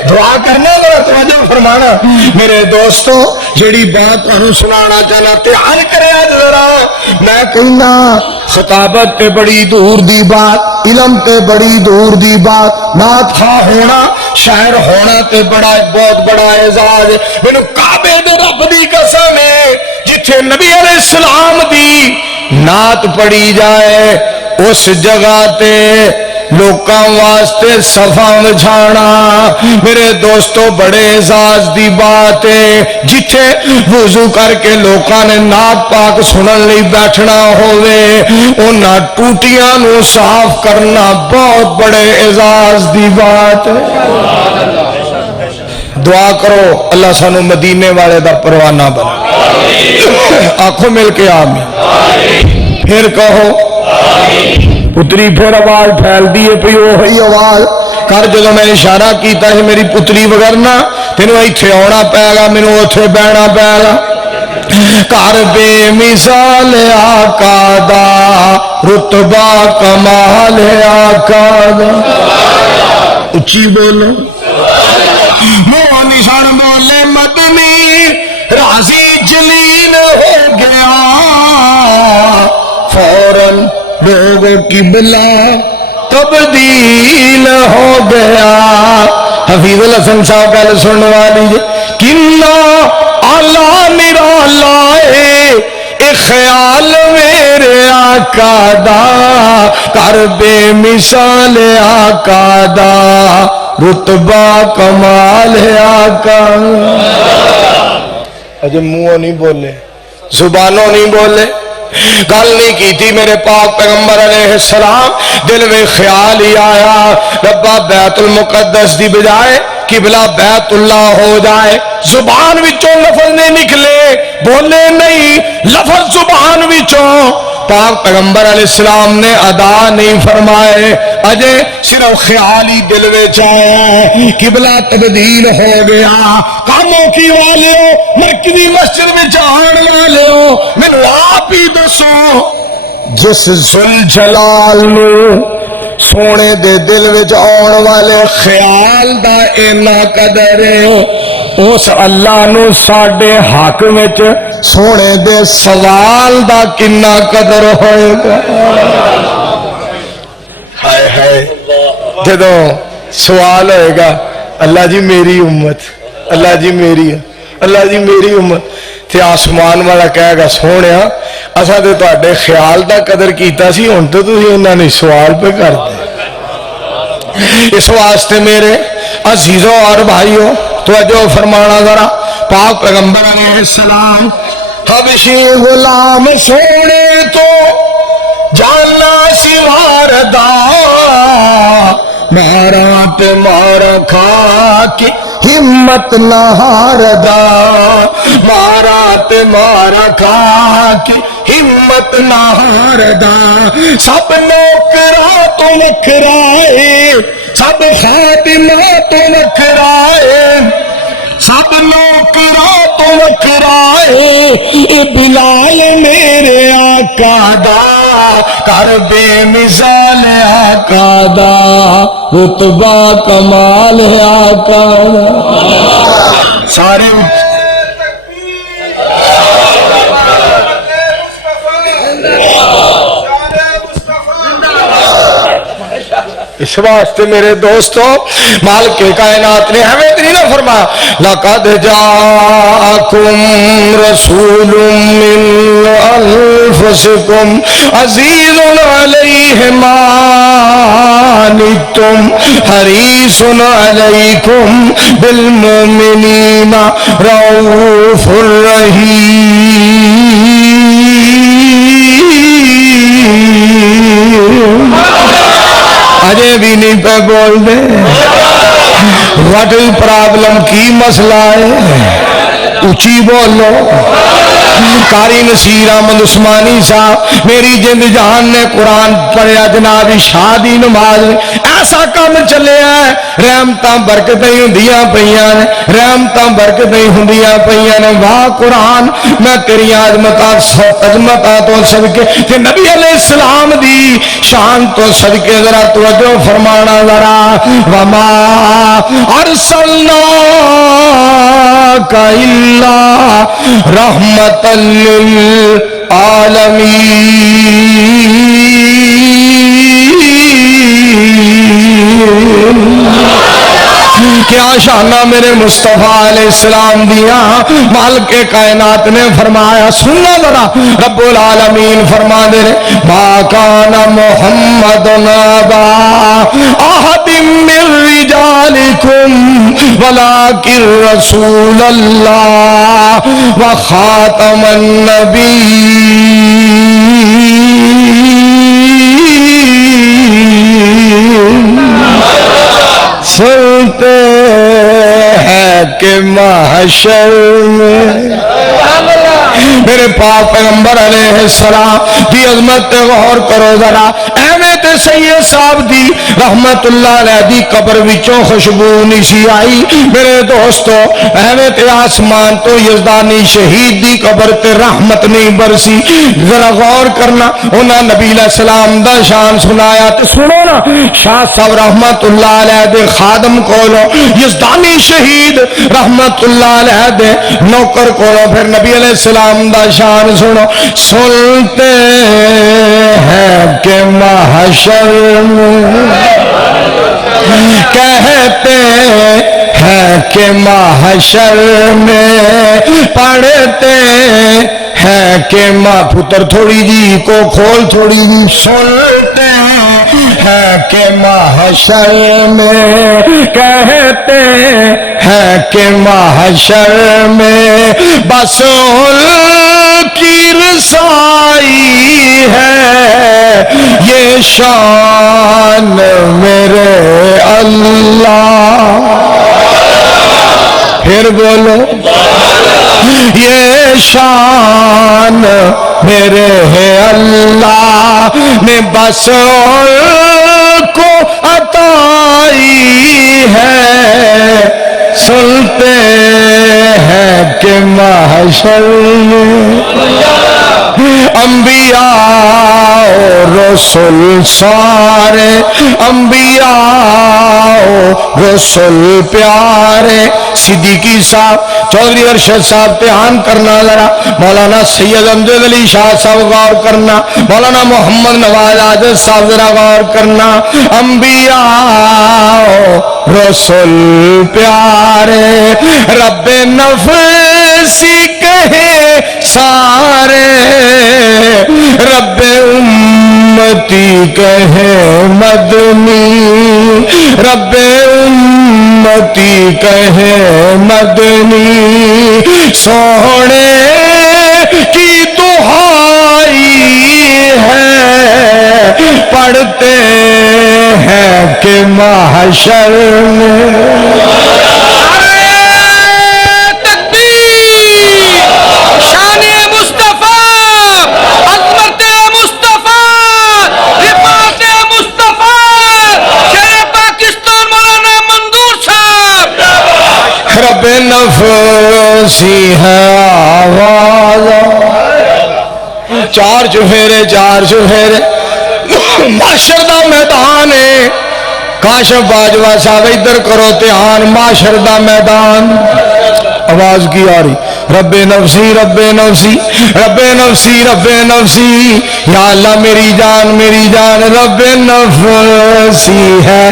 دعا کرنا ذرا توجہ فرمانا میرے دوستو جیڑی بات تانوں سنانا چاہنا دھیان کرے ذرا. میں کہنا خطابت تے بڑی دور دی بات، علم تے بڑی دور دی بات، نعت خواہ ہونا شاعر ہونا تے بڑا بہت بڑا اعزاز. مینوں کعبے دے رب دی قسم ہے جتھے نبی علیہ السلام دی نعت پڑھی جائے اس جگہ تے لوکاں واسطے صفا وچھانا میرے دوستو بڑے اعزاز دی بات ہے. جتھے وضو کر کے لوکاں نے نعت پاک سنن لئی بیٹھنا ہوئے انہاں ٹوٹیاں نو صاف کرنا بہت بڑے اعزاز دی بات ہے. دعا کرو اللہ سانو مدینے والے دا پروانہ بنا. آنکھوں مل کے آمین. پھر کہو پتری. پھر آواز پھیل دیے پی وہی آواز کر جدو میں اشارہ کیتا ہے میری پتری وغیرہ تینوں ایتھے آنا پائے گا مینوں اوتھے بہنا پائے گا. کر بے مثال آقا دا رتبہ کمال آقا دا. اچھی بولو منہ نشان بولے مدنی راضی جلیل ہو گیا فوراً لوگوں کی بلا تبدیل ہو گیا. حفیظ الحسن صاحب پہلے سننے والی کنا اعلیٰ نرالا اے خیال میرے آقا دا کر بے مثال آقا دا رتبہ کمال آقا. اجے منہوں نہیں بولے زبانوں نہیں بولے گل نہیں کی تھی میرے پاک پیغمبر علیہ السلام دل میں خیال ہی آیا ربا بیت المقدس دی بجائے قبلہ بیت اللہ ہو جائے. زبان وچوں لفظ نہیں نکلے بولے نہیں لفظ زبان وچوں پاک پیغمبر علیہ السلام نے ادا نہیں فرمائے. اجے صرف خیال ہی دل وچ آیا قبلہ تبدیل ہو گیا. کاموں کی والےو مرکزی مسجد میں آن والےو مینوں آپ ہی دسو جس ذوالجلال نو سونے دے دل وچ آن والے خیال دا اینا قدر ہے اس اللہ نو ساڈے حق وچ سونے دے سوال دا کنا قدر ہوئے گا. ہائے ہائے جدو سوال ہوئے گا اللہ جی میری امت اللہ جی میری اللہ جی میری امت تے آسمان والا کہے گا سونے اساں تے تہاڈے خیال دا قدر کیتا سی ہن تے تسی انہاں نے سوال پہ کر دے. اس واسطے میرے عزیزوں اور بھائیوں توجہ فرمانا ذرا پاک پیغمبر علیہ السلام حبشی غلام سونے تو جانا سواردا مارا تے مارا کھا کے ہمت نہ ہاردا مارا تے مارا کھا کے ہمت نہ ہاردا. سب نوکرا تو وکھرائے سب خاتمہ تو وکھرائے سب نوکرا تو وکھرائے اے بلال میرے آقا دا کر بے مثال آقا دا رتبہ کمال ہے آقا دا سارے اس واسطے میرے دوستو مالک کائنات نے ہمیں اتنی نہ فرمایا لَقَدْ جَاءَكُمْ رَسُولٌ مِّنْ أَنفُسِكُمْ عَزِيزٌ عَلَيْهِ مَا عَنِتُّمْ حَرِيصٌ عَلَيْكُمْ بِالْمُؤْمِنِينَ رَءُوفٌ رَحِيمٌ اجے بھی نہیں پہ بول دے وٹ پرابلم کی مسئلہ ہے اچھی بولو قاری نصیر احمد عثمانی صاحب میری جند جہان نے قرآن پڑھیا جناب شادی نماز ایسا کام چلے ہے رحمتاں برکتیں ہوندیاں پیاں نے رحمتاں برکتیں ہوندیاں پیاں نے واہ قرآن میں تیری عظمتاں تو صدقے کہ نبی علیہ السلام دی شان تو صدقے ذرا توجہ فرمانا ذرا وما ارسلناک الا رحمت للعالمین کیا شانہ میرے مصطفیٰ علیہ السلام دیا مالک کائنات نے فرمایا سننا ذرا رب العالمین فرما دے ما کان محمد ابا احد من رجالکم ولکن رسول اللہ وخاتم النبیین سنتے ہیں کہ محشر میں میرے پاک پیغمبر علیہ السلام دی عظمت تے غور کرو ذرا احمد سید صاحب دی رحمت اللہ علیہ دی قبر وچوں خوشبو نہیں سی آئی میرے دوستو احمد آسمان تو یزدانی شہید دی قبر تے رحمت نہیں برسی ذرا غور کرنا انہاں نبی علیہ السلام دا شان سنایا تے سنو نا شاہ صاحب رحمت اللہ علیہ دے خادم کولو یزدانی شہید رحمت اللہ علیہ دے نوکر کولو پھر نبی علیہ السلام دا شان سنو سنتے ہیں کہ محشر میں کہتے ہیں کہ محشر میں پڑھتے ہیں کہ ماں پتر تھوڑی جی کو کھول تھوڑی جی سنتے ہیں کہ محشر میں کہتے ہیں کہ محشر میں بس کی رسائی ہے یہ شان میرے اللہ پھر بولو یہ شان میرے اللہ نے بس کو عطائی ہے سنتے ہیں کہ محشر میں انبیاء رسول سارے انبیاء رسول پیارے صدیقی صاحب چودھری ارشد صاحب دھیان کرنا ذرا مولانا سید امجد علی شاہ صاحب غور کرنا مولانا محمد نواز عاجز صاحب ذرا غور کرنا انبیاء رسول پیارے رب نفسی کہے سارے رب امتی کہے مدنی رب امتی کہے مدنی سونے کی دعائی ہے پڑھتے ہیں کہ محشر میں رب نفسی ہے آواز چار چفیرے معاشر دا میدان ہے. کاشف باجوہ صاحب ادھر کرو دھیان, معاشر دا میدان. آواز کی آ رہی؟ رب نفسی رب نفسی رب نفسی رب نفسی, یا اللہ میری جان رب نفسی ہے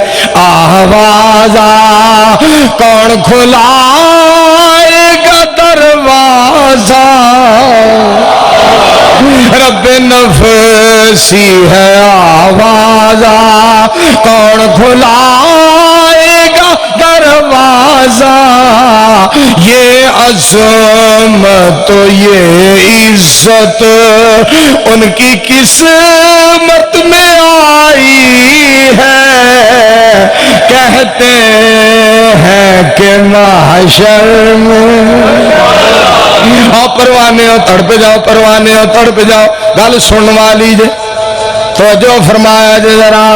آواز. کون کھلائے گا دروازہ؟ رب نفسی ہے آواز. کون کھلائے گا دروازہ؟ یہ عظمت تو یہ عزت ان کی قسمت میں آئی ہے. کہتے ہیں کہ محشر میں پروانے ہو تڑپ جاؤ, پروانے ہو تڑپ جاؤ. گل سن والی جے توجہ فرمایا جے ذرا.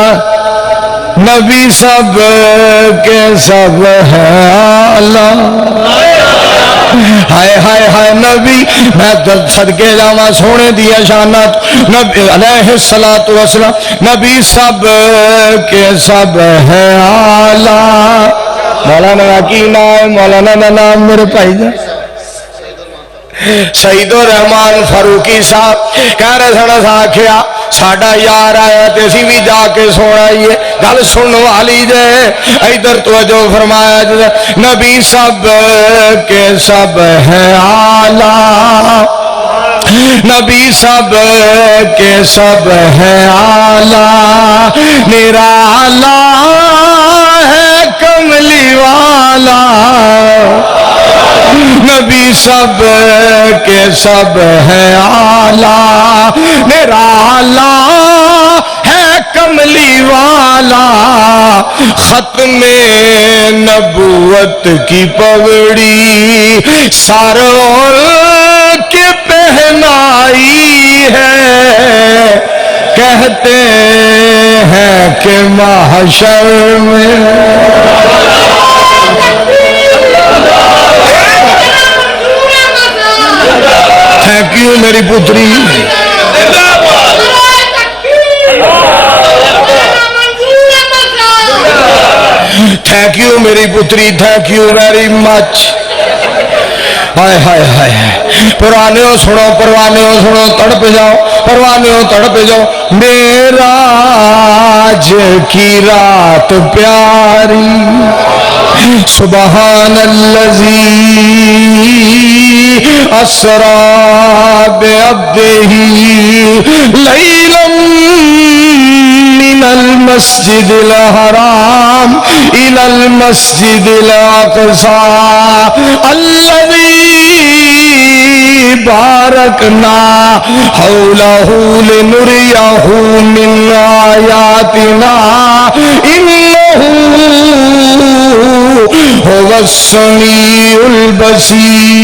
نبی سب کے سب ہے اللہ. ہائے ہائے ہائے نبی, میں صدقے جاواں سونے دی شانت نبی علیہ الصلوۃ والسلام. نبی سب کے سب ہے اعلیٰ. مولانا کی نام, مولانا کا نام میرے بھائی جان سعید الرحمان فاروقی صاحب کہہ رہے سن, آخیا ساڈا یار آیا تے اسی بھی جا کے سونا ہی ہے. گل سن والی جے ادھر توجہ فرمایا جے. نبی سب کے سب ہے اعلیٰ, نبی سب کے سب ہے اعلیٰ. نرالا ہے کملی والا. نبی سب کے سب ہے اعلیٰ. نرالا ہے کملی والا. ختم نبوت کی پگڑی ساروں کے پہنائی ہے. کہتے ہیں کہ محشر میں تھینک یو میری پتری. تھینک یو میری پتری, تھینک یو ویری مچ. ہائے ہائے ہائے پرانے ہو سنو, پروانے ہو سنو, تڑپ جاؤ, پروانے ہو تڑپ جاؤ. معراج کی رات پیاری, سبحان الذی اسریٰ بعبدہ لیلا من المسجد الحرام الى المسجد الاقصى الذي باركنا حوله لنريه من آياتنا إنه هو السميع البصير.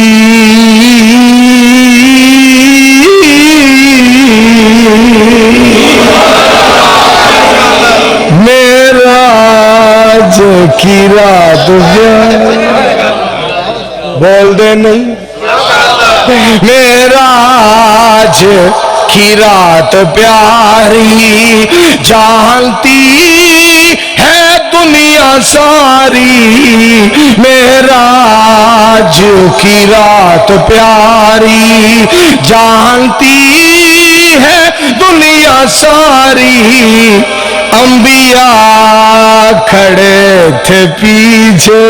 معراج کی رات بول دے نہیں. معراج کی رات پیاری, جانتی ہے دنیا ساری. معراج کی رات پیاری, جانتی ہے دنیا ساری. انبیاء کھڑے تھے پیچھے,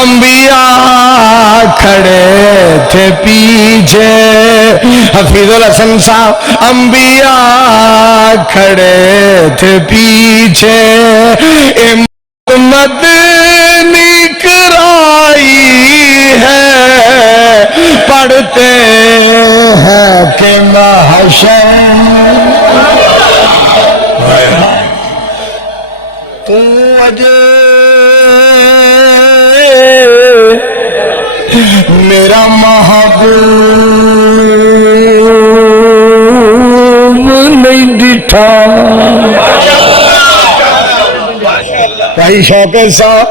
انبیاء کھڑے تھے پیچھے. حفیظ الحسن صاحب انبیاء کھڑے تھے پیچھے. مدنی کرائی ہے, پڑھتے ہیں کہ محشر تو اجے میرا محبوب نہیں ڈٹھا. بھائی شوکت صاحب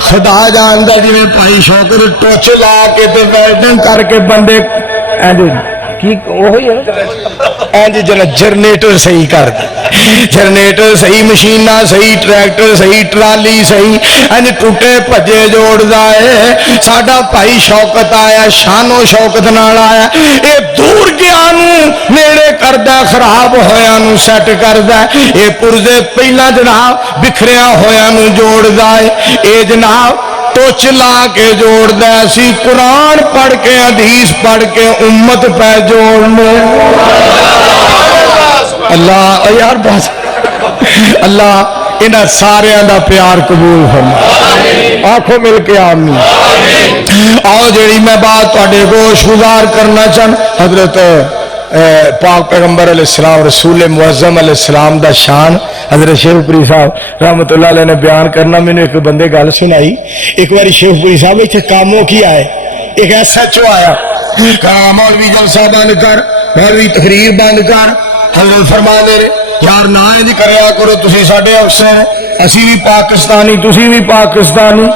خدا جانتا جی بھائی شوکت ٹوچ لا کے ویلڈنگ کر کے بندے کی وہی ہے انج جنا جنریٹر صحیح کر دے جنریٹر صحیح مشین صحیح ٹریکٹر صحیح ٹرالی صحیح انج ٹوٹے بھجے جوڑدا ہے ساڈا بھائی شوکت آیا شان و شوکت نال آیا اے دور گیا نو نیڑے کردا خراب ہویا نو سیٹ کردا اے پرزے پہلا جناب بکھریا ہویا نو جوڑدا اے جناب ٹوچ لا کے جوڑ دے سی قرآن پڑھ کے حدیث پڑھ کے امت پہ جوڑنے اللہ یار بس اللہ انہاں سارے دا پیار قبول فرما آنکھوں مل کے آمین آؤ جیڑی میں بات تواڈے گوش گزار کرنا چاہن حضرت پاک پیغمبر علیہ السلام رسول معظم علیہ السلام دا شان حضرت شیخ پوری صاحب رحمت اللہ علیہ نے بیان کرنا میں نے ایک بندے گل سنائی ایک باری شیخ پوری صاحب اتنے کاموں کی آئے ایک ایس ایچ او آیا کہا مولوی جلسہ بند کر مولوی تقریر بند کر حضرت فرما دے رہے یار نہ انج کریا کرو تسی ساڈے افسر ہیں اسی بھی پاکستانی تسی بھی پاکستانی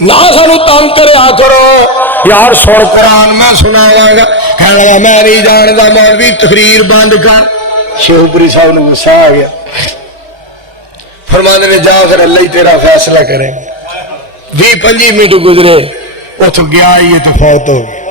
نہ سانو تنگ کریا کرو یار سن قرآن میں سناواں گا کہنے لگا میں نہیں جاندا مولوی تقریر بند کر شیخ پوری صاحب نے غصہ آ گیا فرمانے نے جا کر اللہ ہی تیرا فیصلہ کریں گے 20-25 منٹ گزرے اتو گیا یہ تو فوت ہو گیا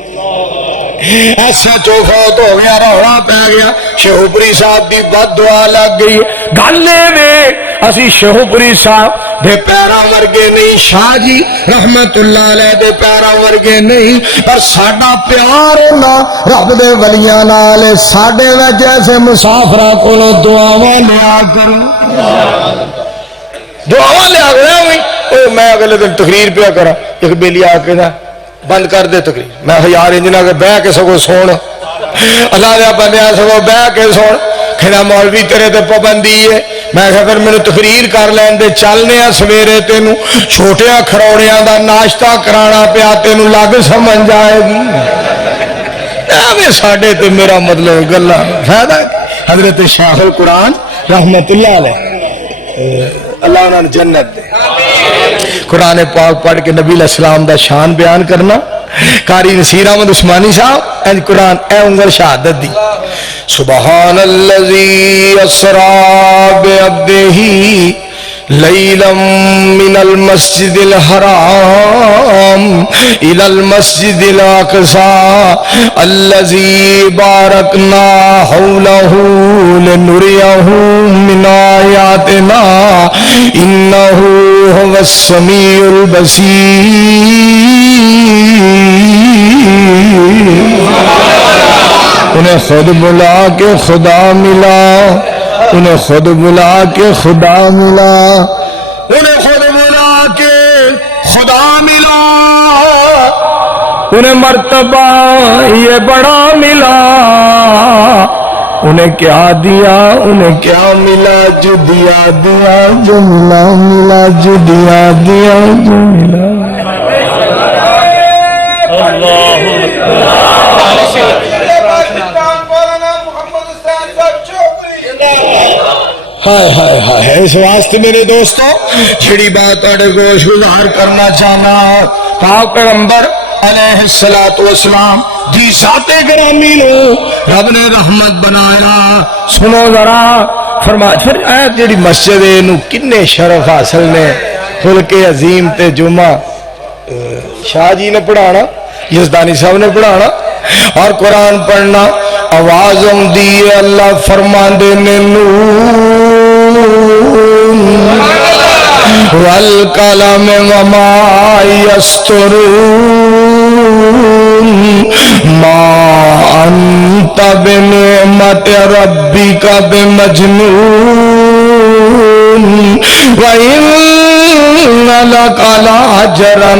ایسا چو فوت ہو گیا روڑا پہ گیا شیخ پوری صاحب دی بد دعا لگ گئی گلے میں اسی شیخ پوری صاحب دے پیرا ورگے نہیں شاہ جی رحمت اللہ علیہ دے پیرا ورگے نہیں پر ساڈا پیار نہ رب دے ولیاں نال ساڈے وچ ایسے مسافراں کولوں دعاواں لیا کرو دعاواں لیا کرو میں اگلے دن تقریر پیا کرا ایک بیلی آ کے نا بند کر دے تقریر میں یار انجنا کے بہ کے سگو سون اللہ دیا بندیا سگو بہ کے سون کہنا مولوی تیرے تے پابندی ہے میں کہ پھر مینوں تقریر کر لین دے چلنے سویرے تینوں چھوٹیاں کھروڑیاں دا ناشتہ کرانا پیا تینوں لگ سمجھ جائے گی ایویں ساڈے تے میرا مطلب گلاں فائدہ حضرت شیخ القرآن رحمت اللہ علیہ اللہ انہوں نے جنت دے قرآن پاک پڑھ کے نبی علیہ السلام دا شان بیان کرنا قاری نصیر احمد عثمانی صاحب این قرآن اے انگل شہادت دی سبحان الذی اسرا بعبدہ لیلا من المسجد الحرام الى المسجد الاقصى الذي باركنا حوله لنريه من آياتنا انه هو السميع البصير انہیں خود بلا کے خدا ملا انہیں خود بلا کے خدا ملا انہیں خود بلا کے خدا ملا انہیں مرتبہ یہ بڑا ملا انہیں کیا دیا انہیں کیا ملا جو دیا دیا جو ملا ملا جو دیا دیا جو ملا اللہ ہائے ہائے ہائے اس واسطے میرے دوستوں جڑی بات تھوڑے گوش گزار کرنا چاہنا پاک پیغمبر علیہ الصلوۃ والسلام جی ذات گرامی نو رب نے رحمت بنایا سنو ذرا فرمایا پھر ایت جڑی مسجد نو کنے شرف حاصل نے خلق عظیم تے جمعہ شاہ جی نے پڑھانا یزدانی صاحب نے پڑھانا اور قرآن پڑھنا آواز دی اللہ فرماندے نے نون والقلم وما یسطرون ما انت بنعمت ربک بمجنون وإن لك لأجرا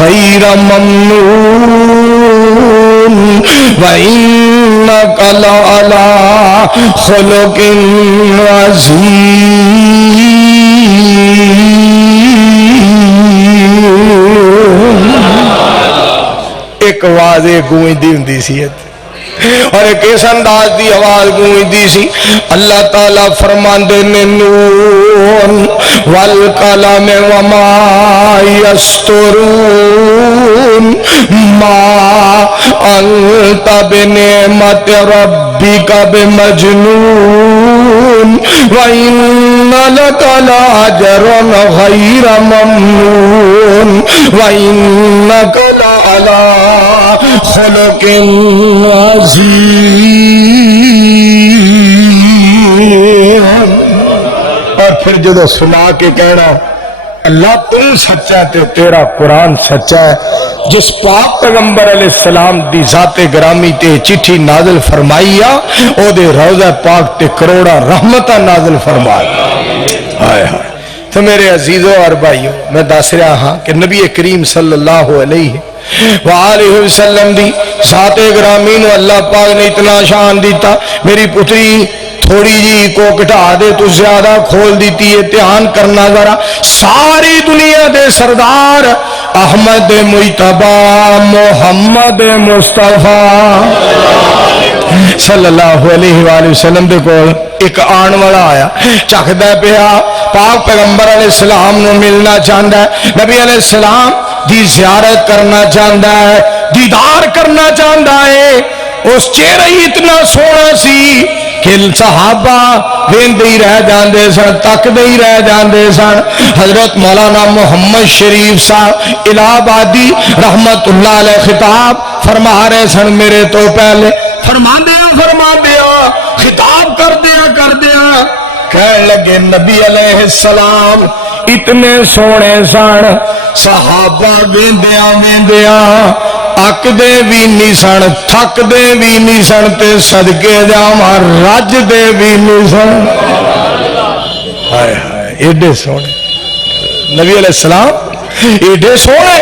غير ممنون وإنك لعلى خلق عظيم ایک واضح گونجدی ہوندی سی اور ایک اس انداز دی آواز گونجدی سی اللہ تعالیٰ فرماندے نے نون والقلم وما یسطرون ما انت بنعمت ربک بمجنون وان لک لاجرا غیر ممنون وانک لعلی خلق عظیم. اور پھر جدو سنا کے کہنا اللہ تم سچا ہے تے تیرا قرآن سچا ہے. جس پاک پیغمبر علیہ السلام دی ذات گرامی تے چٹھی نازل فرمائی آ او دے روضہ پاک تے کروڑا رحمتہ نازل فرمائی. ہائے ہائے. تو میرے عزیزوں اور بھائیوں میں دس رہا ہاں کہ نبی کریم صلی اللہ علیہ وآلہ وسلم دی ذات گرامی نو اللہ پاک نے اتنا شان دیتا. میری پتری تھوڑی جی کو کٹا دے تو زیادہ کھول دیتی ہے. دھیان کرنا ذرا. ساری دنیا دے سردار احمد مجتبی محمد مصطفیٰ صلی اللہ علیہ وآلہ وسلم دے کول ایک آن والا آیا چکھدا پیا پاک پیغمبر علیہ السلام نو ملنا چاہتا ہے. نبی علیہ السلام دی زیارت کرنا چاہتا ہے, دیدار کرنا چاہتا ہے. اس چہرہ ہی اتنا سونا سی کہ صحابہ ویندے ہی رہ جاندے سن, تکدے ہی رہ جاندے سن. حضرت مولانا محمد شریف صاحب الہ آبادی رحمت اللہ علیہ خطاب فرما رہے سن میرے تو پہلے. فرما دیا خطاب کر دیا کہنے لگے نبی علیہ السلام اتنے سونے سن, صحابہ ویندیاں اک دے بھی نہیں سن, تھک دے بھی نہیں سن, تے صدقے جاواں رج دے بھی نہیں سن. ہائے ہائے ایڈے سونے نبی علیہ السلام, ایڈے سونے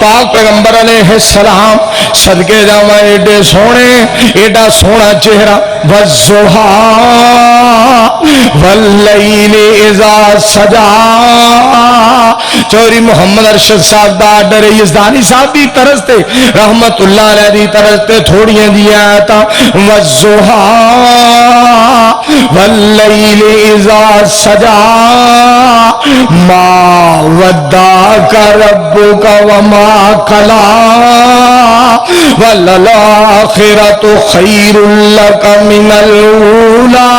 پاک پیغمبر علیہ السلام صدقے جاواں ایڈے سونے, ایڈا سونا چہرہ. والضحیٰ واللیل اذا سجا. چوری محمد ارشد صاحب دا ڈر یزدانی صاحب دی طرز تے رحمت اللہ علیہ دی طرز تے تھوڑیاں دی آیتا. والضحیٰ واللیل اذا سجا ما ودعک ربک وما قلا وللآخرۃ خیر لک من الاولی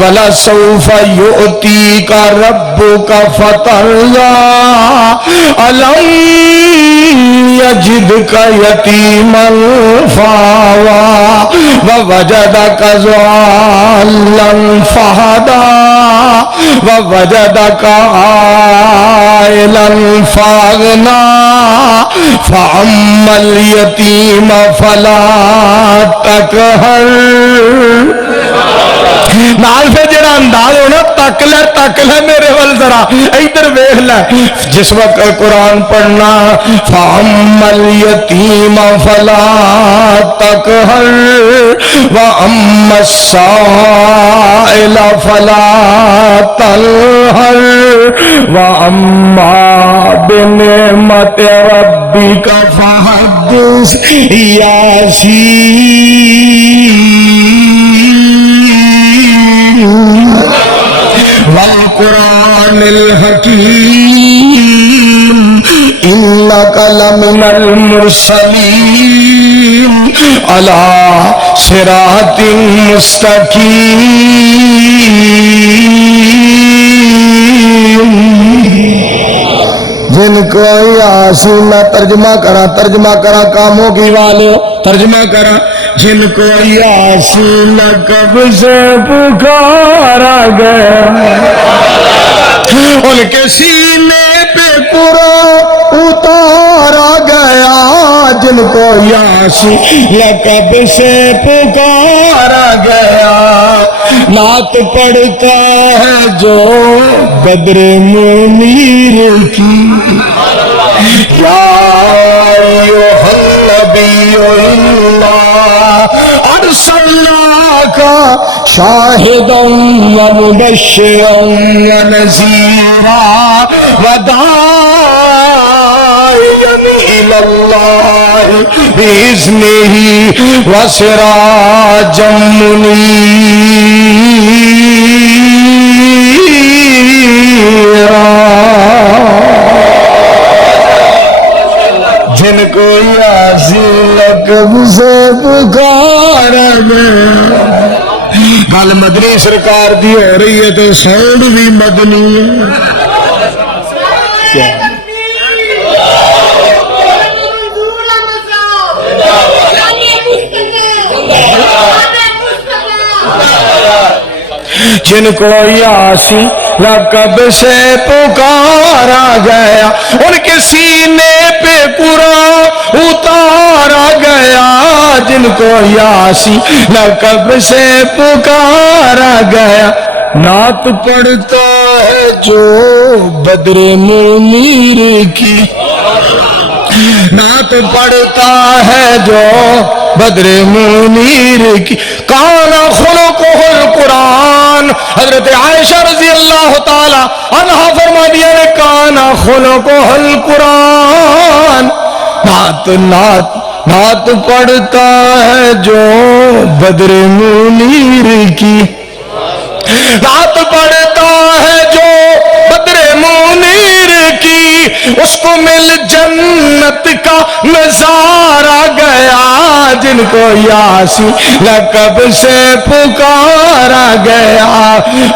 ولسوف یؤتیک ربک فترضی الم یجدک یتیما فآوی ووجدک ضالا فہدی ووجدک عائلا فاغنی فأما الیتیم فلا تقہر. نال پھر جڑا انداز ہونا تک لے میرے ول ذرا ادھر ویکھ لے. جس وقت قرآن پڑھنا فأما الیتیم فلا تقہر وأما السائل فلا تنہر وأما بنعمت ربک فحدث. یاسین والقرآن الحکیم انک لمن المرسلین علی صراط مستقیم. جن کو یاسین میں ترجمہ کرا کاموں کی والے ترجمہ کرا. جن کو یاسین کب سے پکارا گیا ان کے سینے پہ قرآن اتارا گیا. جن کو یاسین کب سے پکارا گیا نعت پڑھتا ہے جو بدر منیر کی. یا ایھا النبی ارسلناک شاہدا ومبشرا ونذیرا وداعیا الی اللہ بإذنہ وسراجا منیرا. لقب سے پکارا گیا. گل مدنی سرکار دی ہو رہی ہے تو ساؤنڈ بھی مدنی ہے. جن کو یاسی لقب سے پکارا گیا ان کے سینے پہ قرآن اتارا گیا. جن کو یاسی لقب سے پکارا گیا نعت پڑھتا ہے جو بدر منیر کی. نعت پڑھتا ہے جو بدر منیر کی. کانا خلقہ القرآن. حضرت عائشہ رضی اللہ تعالی عنہا فرما دیا نے کانا خلقہ القرآن. نعت پڑھتا ہے جو بدر منیر کی. نعت پڑھتا ہے جو بدر منیر کی. اس کو مل جنت کا نظارہ گیا. جن کو یاسی لقب سے پکارا گیا.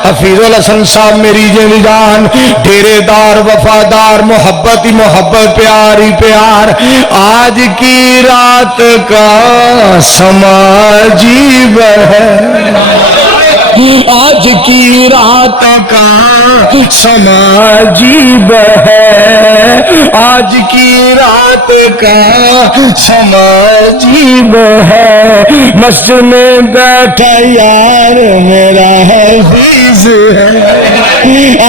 حفیظ الحسن صاحب میری جان ڈیرے دار وفادار محبت ہی محبت پیار ہی پیار. آج کی رات کا سما عجیب ہے. آج کی رات کا سما عجیب ہے. آج کی رات کا سما عجیب ہے. مسجد میں بیٹھا یار میرا حفیظ ہے.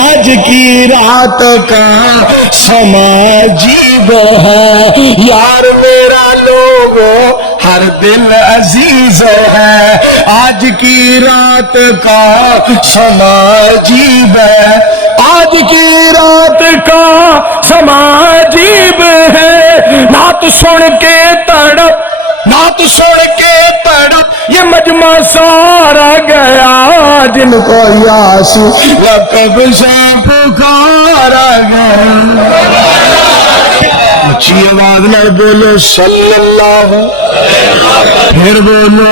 آج کی رات کا سما عجیب ہے. یار میرا لوگو ہر دل عزیز ہے. آج کی رات کا سما عجیب ہے. آج کی رات کا سما عجیب ہے. نعت سن کے تڑپ نعت سن کے تڑپ یہ مجمع سارا گیا. جن کو یاسی لقب سے پکارا گیا. اچھی آواز نہ بولو صلی اللہ. پھر بولو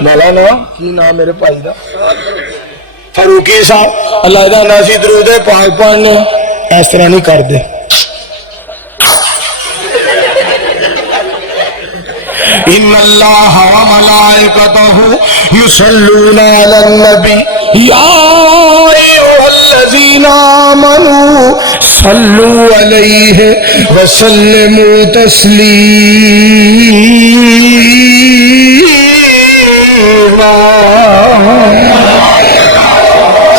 مولانا کی نام میرے بھائی دا فاروقی صاحب اللہ دا ناسی درود پاک پڑھنے اس طرح نہیں کر دے. ان اللہ و ملائکتہ یصلون علی النبی یا ایھا الذین آمنوا صلوا علیہ وسلموا تسلیما.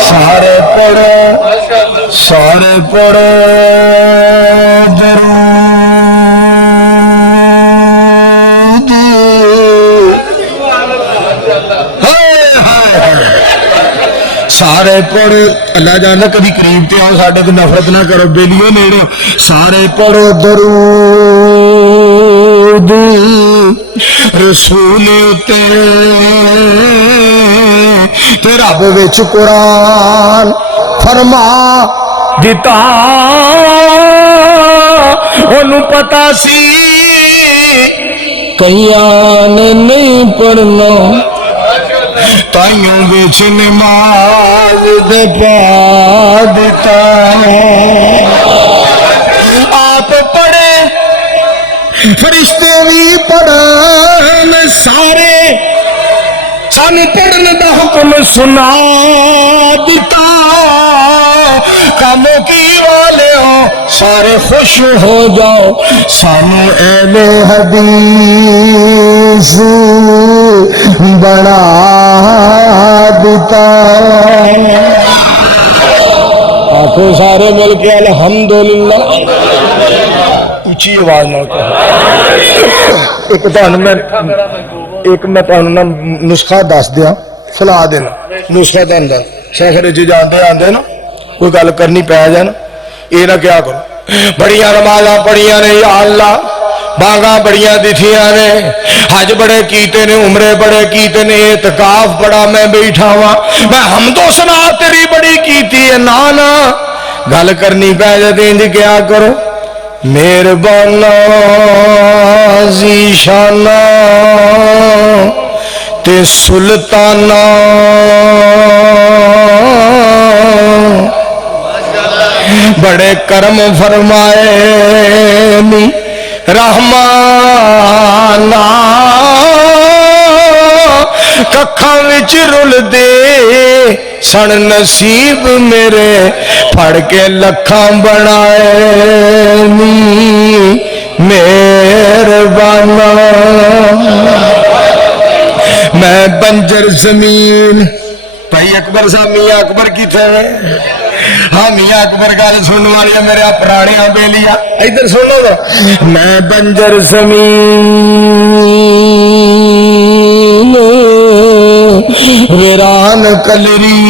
سارے پڑھو سارے پڑھو سارے پڑھو. اللہ جانا کبھی قریب تے آؤ ساڈے کو نفرت نہ کرو بیلیو نیڑے. سارے پڑھو درود رسول تے رب وچ قرآن فرما دیتا. انہوں پتا سی کئیاں نے نہیں پڑھنا تائیوں وچ نماز دے پا دیتا. آپ پڑھے فرشتے بھی پڑھن سارے سانو پڑھن دا حکم سنا دیتا. کاموں کی والے ہو سارے خوش ہو جاؤ سانو اہل حدیث بنا دیتا. آخو سارے مل کے الحمدللہ. اچھی آواز نہ ایک میں نسخہ دس دیا سلا دینا. نسخہ دس سفر جانے آدھے نا کوئی گل کرنی پی جائے نا یہ نہ کیا کرو. بڑیاں نمازاں پڑھیاں نے یا اللہ بانگاں بڑیاں دتھیاں نے حج بڑے کیتے نے عمرے بڑے کیتے نے اعتکاف بڑا میں بیٹھا ہوا میں حمد و ثنا تیری بڑی کیتی ہے. نا گل کرنی پی جائے انج کیا کرو مہربانا ذیشانہ تے سلطانہ بڑے کرم فرمائے نی رحمانا ککھاں وچ رل دے سن نصیب میرے پھڑ کے لکھاں بنائے نی مہربانا میں بنجر زمین بھائی اکبر صاحب میاں اکبر کی تھے ہاں میاں اکبر گل سننے والی میرے پرانیاں بیلیاں ادھر سنو تو میں بنجر زمین ویران کلری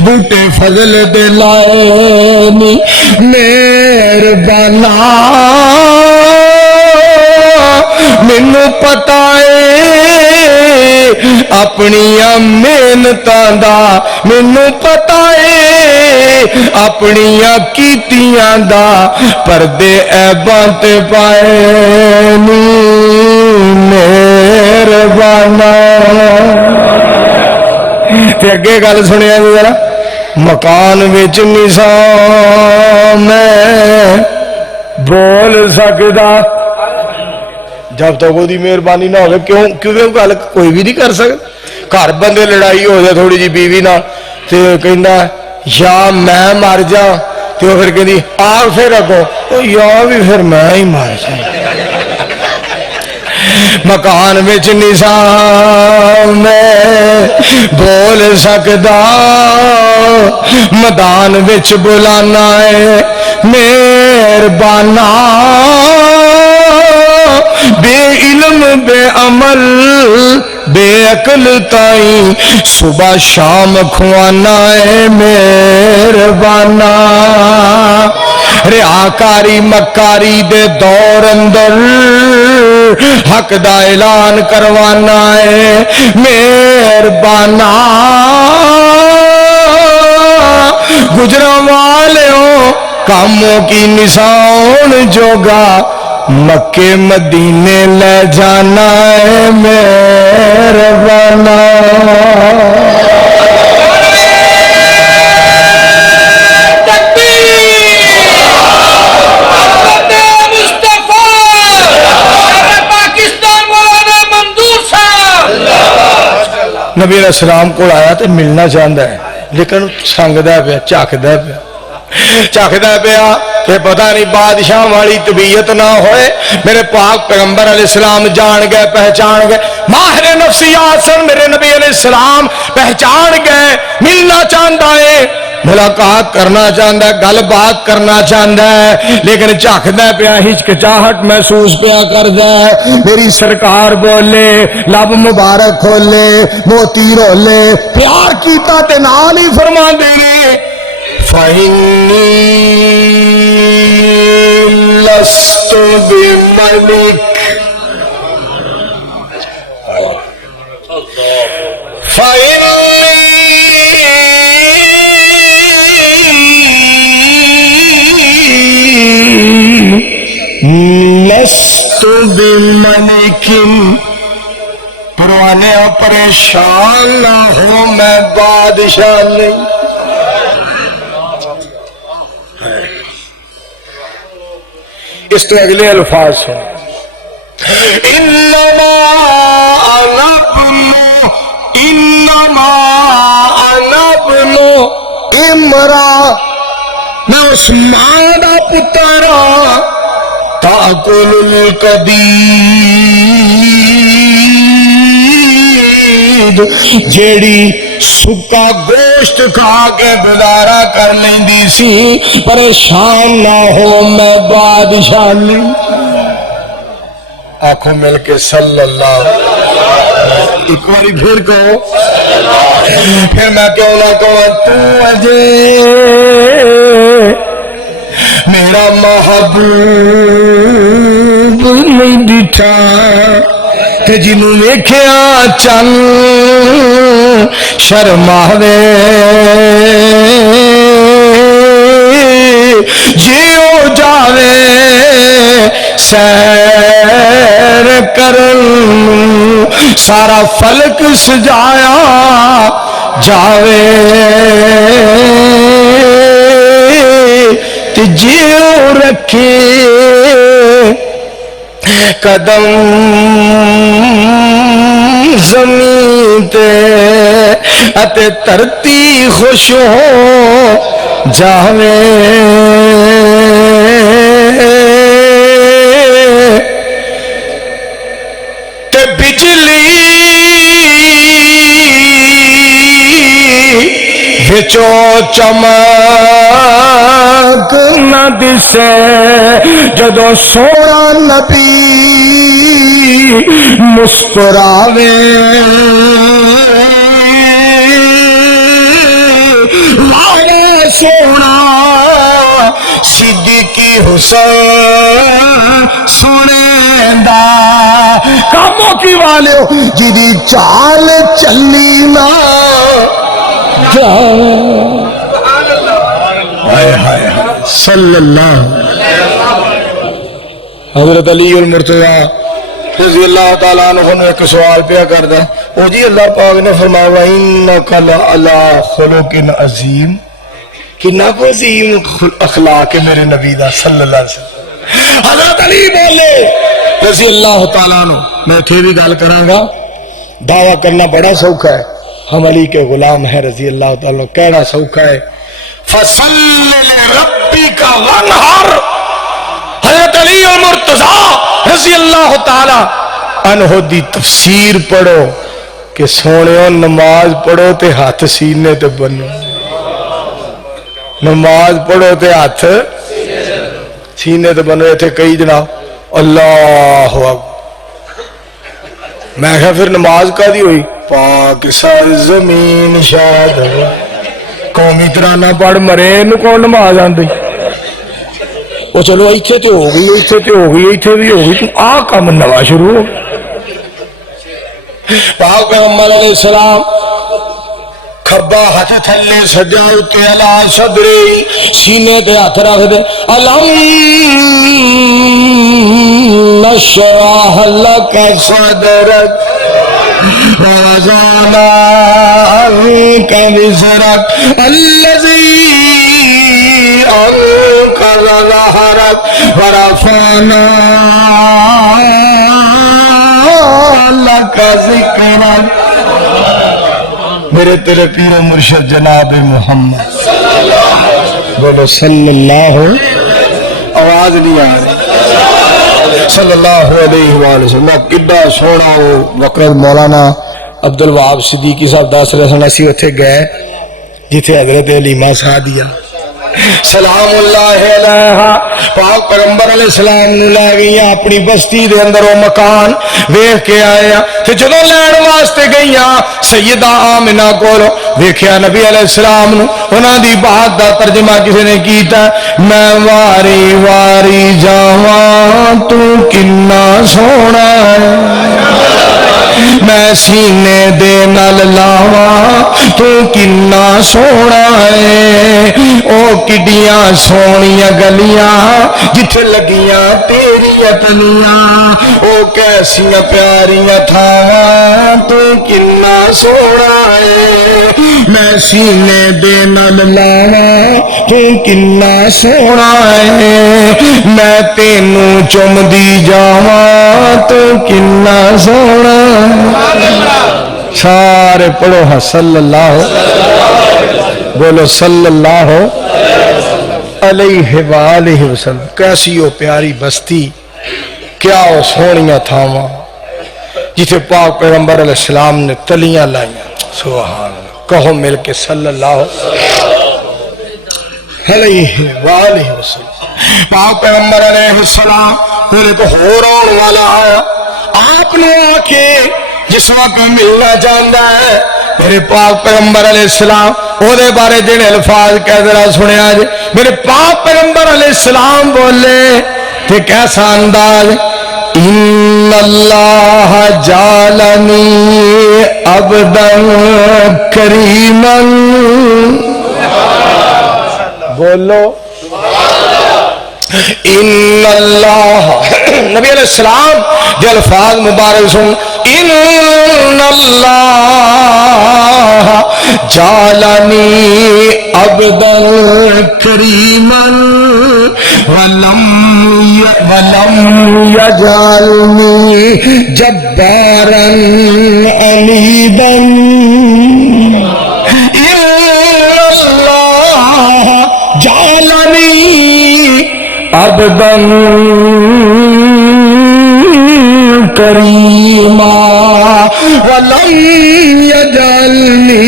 بوٹے فضل دے لائے نی مہربانا مینوں پتہ ہے اپنی محنتاں دا مینوں پتہ ہے اپنی کیتیاں دا پردے عیباں تے پائے نی مہربانا تے اگے گل سنیا جی ذرا مکان وچ نظام میں بول سکدا جب تک وہ مہربانی نہ ہوگی کیوں گل کوئی بھی نہیں کر سکتا گھر بندے لڑائی ہو جائے تھوڑی جی بیوی نہ تو کہنا یا میں مر جا تو پھر کہنی آ پھر اگو یا بھی پھر میں ہی مر جا مکان وچ نظام میں بول سکدا میدان وچ بلانا ہے مہربانا بے علم بے عمل بے عقل تائیں صبح شام کھوانا ہے مہربانا ریاکاری مکاری دے دور اندر حق دا اعلان کروانا ہے مہربانا گجراں والیوں کاموں کی نشان جوگا مکے مدینے لے جانا ہے مہربانا نبی علیہ السلام کو آیا تو ملنا چاہتا ہے لیکن سنگدا پیا جھکدا پیا کہ پتہ نہیں بادشاہ والی طبیعت نہ ہوئے میرے پاک پیغمبر علیہ السلام جان گئے پہچان گئے ماہر نفسیات سن میرے نبی علیہ السلام پہچان گئے ملنا چاہتا ہے ملاقات کرنا چاہتا ہے گل بات کرنا چاہتا ہے لیکن جھکدا پیا ہچکچاہٹ محسوس پیا کردا ہے میری سرکار بولے لب مبارک کھولے موتی رولے پیار کیتا تے نال ہی فرما دے فَإِنِّي لَسْتُ بِمَلِكٍ لَسْتُ بِمَلِكٍ پروانے اور پریشان نہ ہو میں بادشاہ نہیں اس تو اگلے الفاظ ہیں انما انا ابن امرا میں اس ماں دا پترا تاکل القدید جیڑی سکا گوشت کھا کے گزارا کر لیندی سی پریشان نہ ہو میں بادشاہ نہیں آنکھوں مل کے صلی اللہ ایک باری پھر کہو پھر میں کیوں نہ کہوں تو اجے میرا محبوب نہیں ڈٹھا تے جنوں ویکھیا چل شرماوے جیو جاوے سیر کرن سارا فلک سجایا جاوے تے جیو رکھے قدم زمین تے اتے ترتی خوش ہو جاوے تے بجلی وچو چمک نہ دسے جدو سونا نبی مسکراوے والا سونا صدیقی حسین سونے دا کاموں کی والے جدی چال چلی نا صلی اللہ حضرت علی المرتضیٰ رضی اللہ تعالیٰ عنہ نے ایک سوال پیا کردا او جی اللہ پاک نے فرمایا انک لعلی خلق عظیم کنا کو عظیم اخلاق ہے میرے نبی دا صلی اللہ علیہ وسلم حضرت علی بولے رضی اللہ تعالیٰ عنہ میں تھے بھی گل کراں گا دعویٰ کرنا بڑا سوکھا ہے ہم علی کے غلام ہیں رضی اللہ تعالیٰ عنہ کہنا سوکھا ہے فصل لربک وانحر حضرت علی المرتضیٰ رضی اللہ تعالی عنہ دی تفسیر پڑھو کہ سونےو نماز پڑھو تے ہاتھ سینے تے بنو نماز پڑھو تے ہاتھ سینے تے بنو تھے کئی جناب اللہ اکبر میں کہا پھر نماز کا دی ہوئی پاک سرزمین شاد قومی ترانہ پڑھ مرے نو کون نماز آن دی وہ چلو ایتھے تے ہو گئی ایتھے تے ہو گئی ایتھے بھی ہو گئی تو آ کام نوا شروع ہو پاک پیغمبر علیہ السلام کھبا ہاتھ تھلے سجا اتے علا صدری سینے تے ہاتھ رکھ دے علم نشرح لک صدرک ووضعنا عنک وزرک الذی انقض ظہرک ورفعنا لک ذکرک میرے تیرے پیر و مرشد جناب محمد بولو صلی اللہ آواز نہیں آ رہی صلی اللہ علیہ وآلہ وسلم کڈا سونا وقت مولانا عبدالوہاب صدیقی صاحب دس رہے سن اسی اتھے گئے جتھے حضرت علیمہ سعدیہ سلام اللہ علیہ پاک پیغمبر علیہ السلام نے لے گئیاں اپنی بستی دے اندر وہ مکان ویکھ کے آیا تے جدوں لین واسطے گئیاں سیدہ آمنہ کولو ویکھیا نبی علیہ السلام نو انہاں دی بات دا ترجمہ کسی نے کیتا میں واری واری جاواں تو کنا سونا ہے میں سینے دے نال لاواں تو کنا سونا ہے او کڈیاں سونیاں گلیاں جتھے لگیاں تیریاں تلیاں او کیسیاں پیاریاں تھاواں تو کنا سونا ہے میں سینے دے نال لاواں تو کنا سونا ہے میں تینوں چمدی جاواں تو کنا سونا ہے سارے پڑھو ہاں صلی اللہ بولو صلی اللہ علیہ وآلہ وسلم کیسی ہو پیاری بستی کیا ہو سونیاں تھاواں جتھے پاک پیغمبر علیہ السلام نے تلیاں لائیاں سبحان اللہ کہو مل کے صلی اللہ علیہ وآلہ وسلم پاک پیغمبر علیہ السلام میرے کو ہو رون والا آیا آپ نے آکے جس وقت ملنا چاہتا ہے میرے پاک پیغمبر علیہ السلام او دے بارے جن الفاظ کہہ ذرا سنے آج میرے پاک پیغمبر علیہ السلام بولے کہ کیسا انداز ان اللہ جعلنی عبدا کریما بولو ان اللہ نبی علیہ السلام کے الفاظ مبارک سن ان اللہ جعلنی عبدا کریما ولم یجعلنی جبارا عنیدا ان اللہ جعلنی عبدا کریما ولم یجعلنی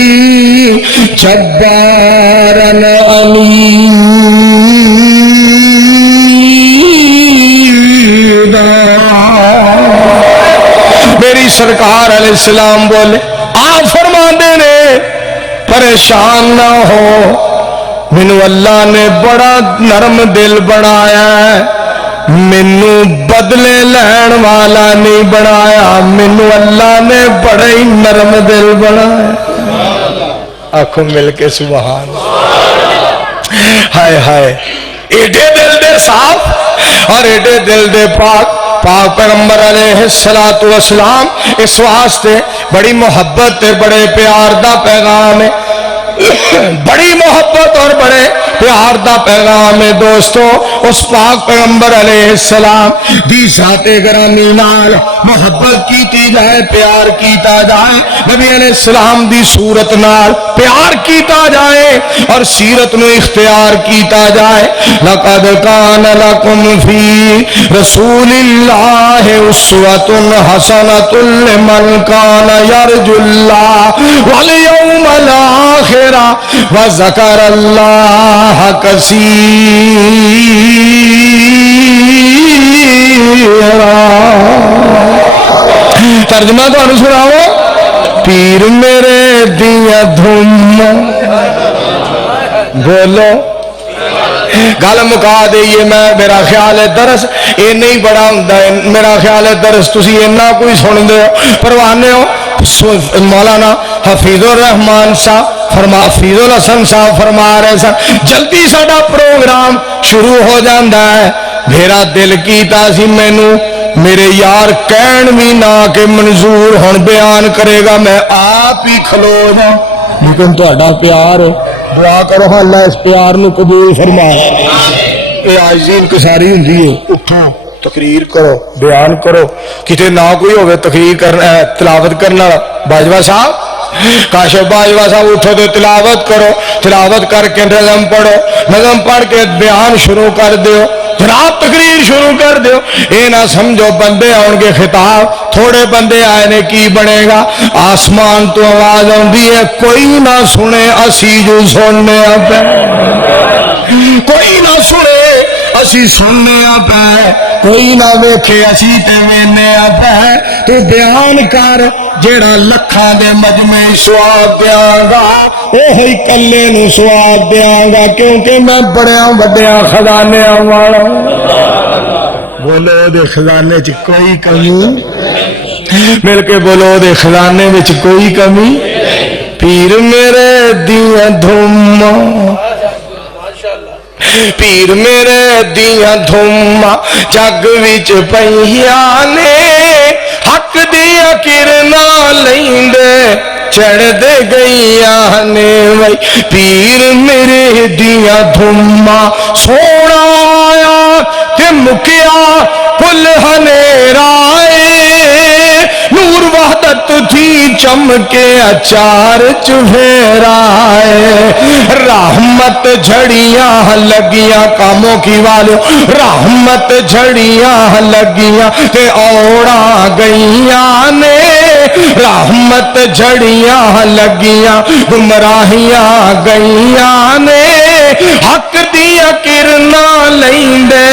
جبارا عنیدا۔ میری سرکار علیہ السلام بولے آپ فرماتے نے پریشان نہ ہو، مینو اللہ نے بڑا نرم دل بنایا ہے، مینو بدلے لین والا نہیں بنایا، مینو اللہ نے بڑا ہی نرم دل بنایا۔ آنکھوں مل کے سبحان ہائے ہائے، ایڈے دل دے صاف اور ایڈے دل دے پاک پاک پیغمبر علیہ السلام اس واسطے بڑی محبت تے بڑے پیار دا پیغام ہے، بڑی محبت اور بڑے پیار دا پیغام ہے دوستو۔ اس پاک پیغمبر علیہ السلام دی ذات گرامی نال محبت کیتی جائے، پیار کیتا جائے، نبی علیہ السلام دی صورت نال پیار کیتا جائے اور سیرت نو اختیار کیتا جائے۔ لقد کان لکم فی رسول اللہ اسوۃ حسنۃ لمن کان یرجو اللہ والیوم الآخر وذکر اللہ کثیرا۔ ترجمہ تو سناؤ، پیر میرے دیا دھوم بولو گل مکا دئیے۔ میں میرا خیال ہے درس یہ نہیں بڑا ہوں، میرا خیال ہے درس تسی اینا کوئی سن دے ہو پروانے ہو۔ مولانا حفیظ الرحمان صاحب حفیظ الحسن صاحب فرما رہے سن جلدی ساڈا پروگرام شروع ہو جاندہ ہے، میرا دل کیتا سی مینو میرے یار کہن بھی نہ کہ منظور ہن بیان کرے گا، میں آپ ہی کھلو جاؤں، لیکن تہاڈا پیار ہے، دعا کرو اللہ اس پیار نو قبول فرمائے۔ یہ عاجزی انکساری ہوندی ہے، اٹھو تقریر کرو، بیان کرو، کتے نہ کوئی ہوئے تقریر کرنا تلاوت کرنا۔ باجوہ صاحب کاشف باجوہ صاحب اٹھو تو تلاوت کرو، تلاوت کر کے نظم پڑھو، نظم پڑھ کے بیان شروع کر دیو، جناب تقریر شروع کر دیو۔ اے نہ سمجھو بندے آن کے خطاب تھوڑے بندے آئے نے کی بنے گا، آسمان تو آواز آندی ہے کوئی نہ سنے اسی جو سننے پہ، کوئی نہ سنے اسی سننے پہ، کوئی نہ ویکھے اسی تے وینے پہ، تو بیان کر جیڑا لکھاں دے مجمع سواب دیاں گا اوہی کلے نو سواب دیاں گا، کیونکہ میں بڑیاں بڑیاں خزانے والا۔ بولو دے خزانے چ کوئی کمی، مل کے بولو دے خزانے وچ کوئی کمی۔ پیر میرے دیاں دھوما، پیر میرے دیاں دھوما جگ وچ پئیاں نے، حق دیا کرنا لیندے چڑھ دے گئیاں نے، وئی پیر میرے دیاں دھوما سونا آیا کہ مکیا کل ہنیرائے، نور وحدت تھی چمکے اچار چفیرائے، رحمت جھڑیاں لگیاں کاموں کی والوں، رحمت جھڑیاں لگیاں تے اوڑا گئیاں نے، رحمت جھڑیاں لگیاں گمراہیاں گئیاں نے، حق دیا کرنا لیندے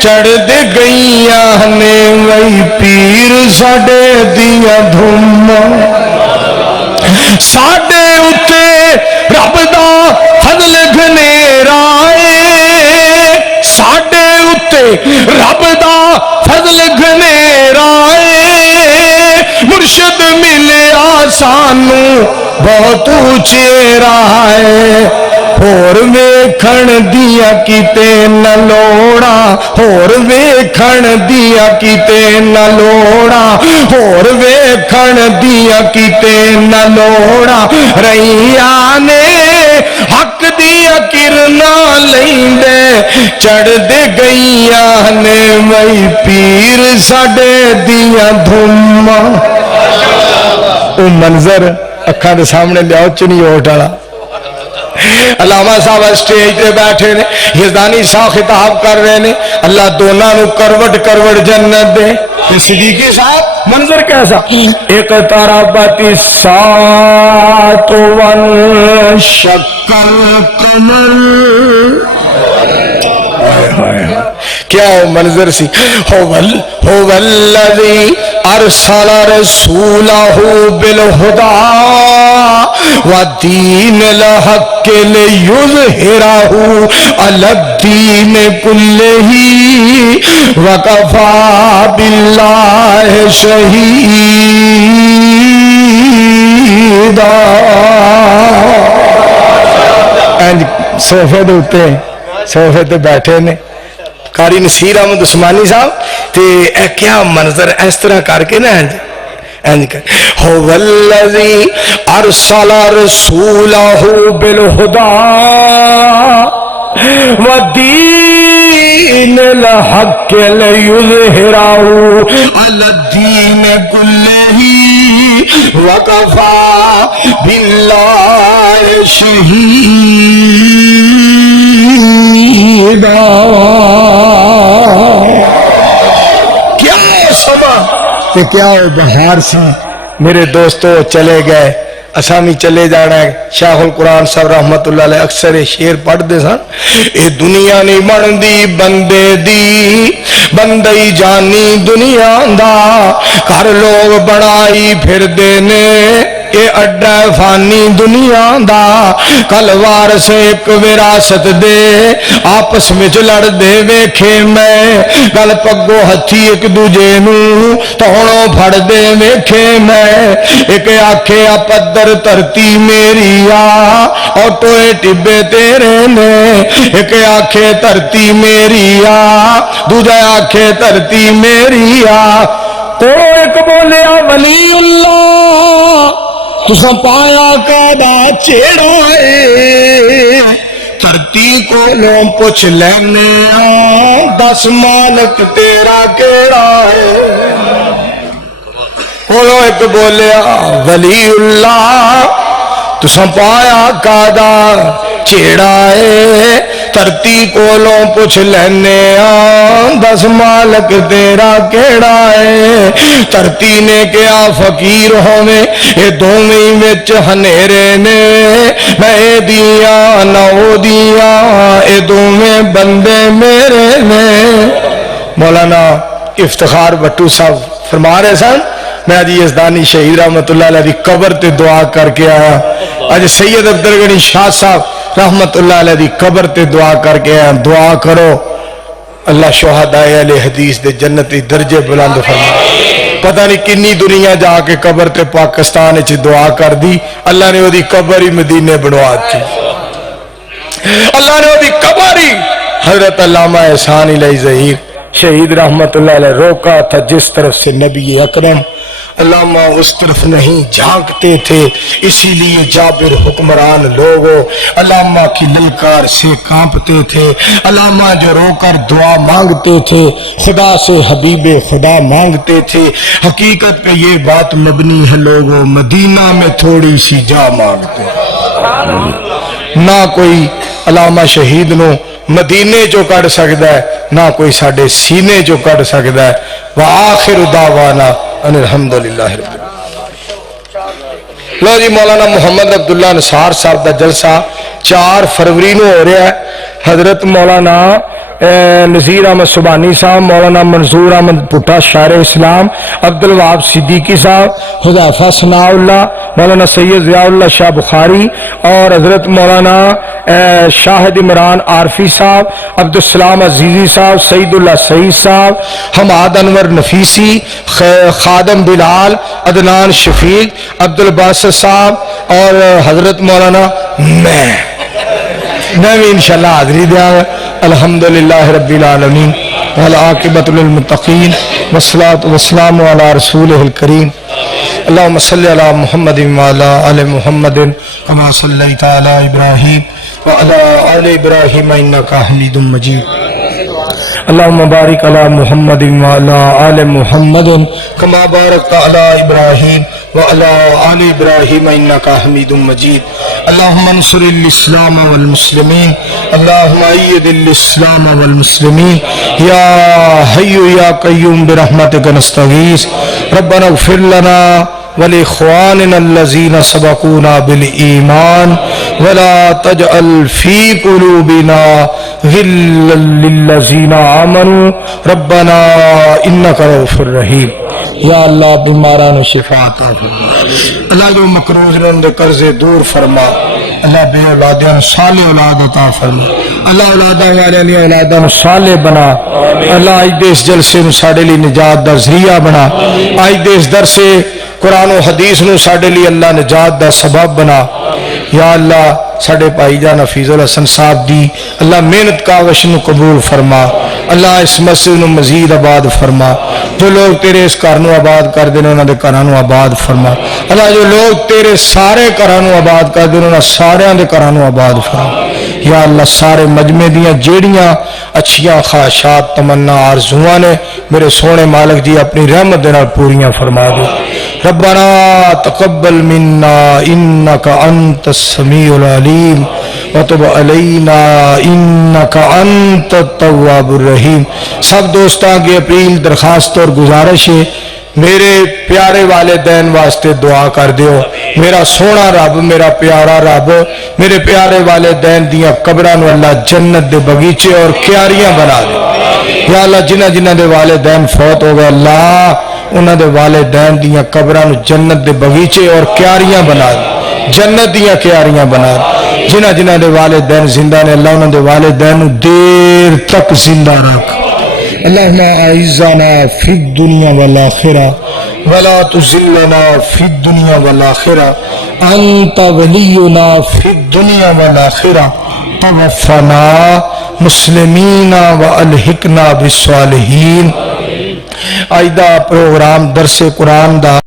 چڑھ دے گئیاں نے، وہی پیر ساڈے دیا دھوما، ساڈے اتے رب دا فضل گھنیرا ہے، ساڈے اتے رب دا فضل گھنیرا ہے، مرشد ملیا سانو بہت چیرا ہے، ਹੋਰ ਵੇਖਣ ਦੀਆਂ ਕਿਤੇ ਨਾ ਲੋੜਾਂ, ਹੋਰ ਵੇਖਣ ਦੀਆਂ ਕਿਤੇ ਨਾ ਲੋੜਾਂ, ਹੋਰ ਵੇਖਣ ਦੀਆਂ ਕਿਤੇ ਨਾ ਲੋੜਾਂ, ਰਹੀਆਂ ਨੇ ਹੱਕ ਦੀਆਂ ਕਿਰਨਾਂ ਲੈਂਦੇ, ਚੜ੍ਹਦੇ ਗਈਆਂ ਨੇ ਮਈ ਪੀਰ ਸਾਡੇ ਦੀਆਂ ਧੁੰਮਾਂ। ਉਹ ਮੰਜ਼ਰ ਅੱਖਾਂ ਦੇ ਸਾਹਮਣੇ ਲਿਆਓ, ਚੁਨੀਓਟ ਵਾਲਾ। علامہ صاحب اسٹیج پہ بیٹھے نے، یزدانی صاحب خطاب کر رہے نے، اللہ دونوں نو کروٹ کروٹ جنت دے۔ صدیقی صاحب منظر کیسا؟ اقتربت الساعۃ وانشق القمر، کیا منظر سی۔ هو الذی ارسل رسولہ بالہدی ودین الحق لیظہرہ علی الدین کلہ وکفی باللہ شہیدا۔ صوفے دے صوفے تے بیٹھے نے قاری نصیر احمد عثمانی صاحب تے اے کیا منظر اس طرح کر کے نا هو الذی ارسل رسولہ بالہدی ودین الحق لیظہرہ علی الدین کلہ وکفی باللہ شہیدا۔ کیا سما کہ کیا وہ بہار سی۔ میرے دوستو چلے گئے، اسامی چلے جانا ہے۔ شیخ القرآن صاحب رحمت اللہ علیہ اکثر شیر پڑھ دے سن، اے دنیا نہیں بندی بندے دی، بندی جانی دنیا دا، گھر لوگ بنائی پھر دینے اے اڈا فانی دنیا دا، کل وارث ایک وراثت دے آپس میں لڑ دے ویکھے میں، گل پگو ہتھی ایک دوجے نو توڑوں پھڑ دے ویکھے میں، ایک آکھے پدر دھرتی میری آ اور ٹوئے ٹبے تیرے نے، ایک آکھے دھرتی میری آ دوجا آکھے دھرتی میری آ۔ تو ایک بولیا ولی اللہ تساں پایا کادا چیڑا ہے، دھرتی کو لوں پوچھ لینے دس مالک تیرا کیڑا ہے۔ بولو ایک بولیا ولی اللہ تساں پایا کادا چیڑا ہے، دھرتی کولوں پوچھ لینے دس مالک تیرا کیڑا ہے۔ دھرتی نے کیا فقیر ہونے اے دوویں وچ ہنیرے نے، میں اے دیاں نہ او دیاں اے دوویں بندے میرے نے۔ مولانا افتخار بٹو صاحب فرما رہے سن، میں آج یزدانی شہید رحمت اللہ علیہ دی قبر تے دعا کر کے آیا، آج سید عبدل غنی شاہ صاحب رحمت اللہ علیہ دی قبر تے دعا کر کے آیا۔ دعا کرو اللہ شہداء اہل حدیث دے جنتی درجے بلند فرمائے۔ پتہ نہیں کنی دنیا جا کے قبر تے پاکستان وچ دعا کر دی، اللہ نے وہ دی قبر ہی مدینے بنوا دی، اللہ نے وہ دی قبر ہی حضرت علامہ احسان الہی ظہیر شہید رحمت اللہ علیہ روکا تھا جس طرف سے نبی اکرم علامہ اس طرف نہیں جھانکتے تھے، اسی لیے جابر حکمران لوگوں علامہ کی للکار سے کانپتے تھے۔ علامہ جو رو کر دعا مانگتے تھے خدا سے حبیب خدا مانگتے تھے۔ حقیقت پہ یہ بات مبنی ہے لوگوں، مدینہ میں تھوڑی سی جا مانگتے نہ کوئی علامہ شہید نو مدینے جو کر سکتا ہے، نہ کوئی ساڑھے سینے جو کر سکتا ہے۔ وآخر دعوانا ان الحمدللہ رب العالمین۔ لو جی مولانا محمد عبداللہ نصار صاحب دا جلسہ 4 فروری نو ہو رہا ہے۔ حضرت مولانا نذیر احمد سبحانی صاحب، مولانا منظور احمد بھٹا شاعر اسلام، عبدالوہاب صدیقی صاحب، حذیفہ ثناء اللہ، مولانا سید ضیاء اللہ شاہ بخاری اور حضرت مولانا شاہد عمران عارفی صاحب، عبدالسلام عزیزی صاحب، سعید اللہ سعید صاحب، حماد انور نفیسی، خادم بلال، عدنان شفیق، عبدالباسط صاحب اور حضرت مولانا میں میں بھی انشاءاللہ حاضری دیا گا. الحمدللہ رب العالمین والعاقبۃ للمتقین والصلاۃ والسلام علی رسولہ الکریم. اللهم صل علی محمد وعلی آل محمد کما صلیت علی ابراہیم وعلی آل ابراہیم انک حمید مجید. اللهم بارک علی محمد وعلی آل محمد کما بارکت علی ابراہیم وعلی آل ابراہیم انک حمید مجید. اللهم انصر الاسلام والمسلمین. اللهم اید الاسلام والمسلمین. یا حی یا قیوم برحمتک نستغیث. ربنا اغفر لنا ولإخواننا الذين سبقونا بالإيمان ولا تجعل في قلوبنا غلا للذين آمنوا ربنا إنك رؤوف رحيم. یا اللہ بیماران شفا عطا فرما. اللہ جو مقروض نے ان دے قرضے دور فرما. اللہ بے اولادیاں صالح اولاد عطا فرما. اللہ اولاداں والے نے اولاداں صالح بنا. اللہ اج دے اس جلسے نو ساڈے لئی نجات دا ذریعہ بنا. اج دے اس درس قرآن و حدیث نو ساڈے لئی اللہ نجات دا سبب بنا. یا اللہ ساڈے بھائی جان حفیظ الحسن صاحب دی اللہ محنت کاوش نو قبول فرما. اللہ اس مسجد نو مزید آباد فرما. جو لوگ تیرے اس گھر نو آباد کر دے انہاں دے گھراں نو آباد فرما. اللہ جو لوگ تیرے سارے گھراں نو آباد کر دے انہاں سارے دے گھراں نو آباد فرما. یا اللہ سارے مجمع دیاں جیڑیاں اچھیاں خواہشات تمنا آرزواں نے میرے سونے مالک جی اپنی رحمت دے نال پوریاں فرما دے. ربنا تقبل منا انك انت السميع العليم وتب علينا انك انت التواب الرحيم. سب دوستاں کی اپیل درخواست اور گزارش ہے میرے پیارے والدین واسطے دعا کر دیو. میرا سونا رب میرا پیارا رب میرے پیارے والدین دیاں قبراں نو اللہ جنت دے باغیچے اور کیاریاں بنا دے. یا اللہ جنہ جنہ دے والدین فوت ہو گئے اللہ انہاں دے والدین دیاں قبراں نو جنت دے باغیچے اور کیاریاں بنا دے. جنت دیاں کیاریاں بنا دے. جنہ جنہ دے والدین زندہ نے اللہ انہاں دے والدین نو دیر تک زندہ رکھ. اللهم اعزنا في الدنيا والآخرة ولا تذلنا في الدنيا والآخرة انت ولينا في الدنيا والآخرة توفنا مسلمین والحقنا بالصالحین. آج دا پروگرام درس قرآن دا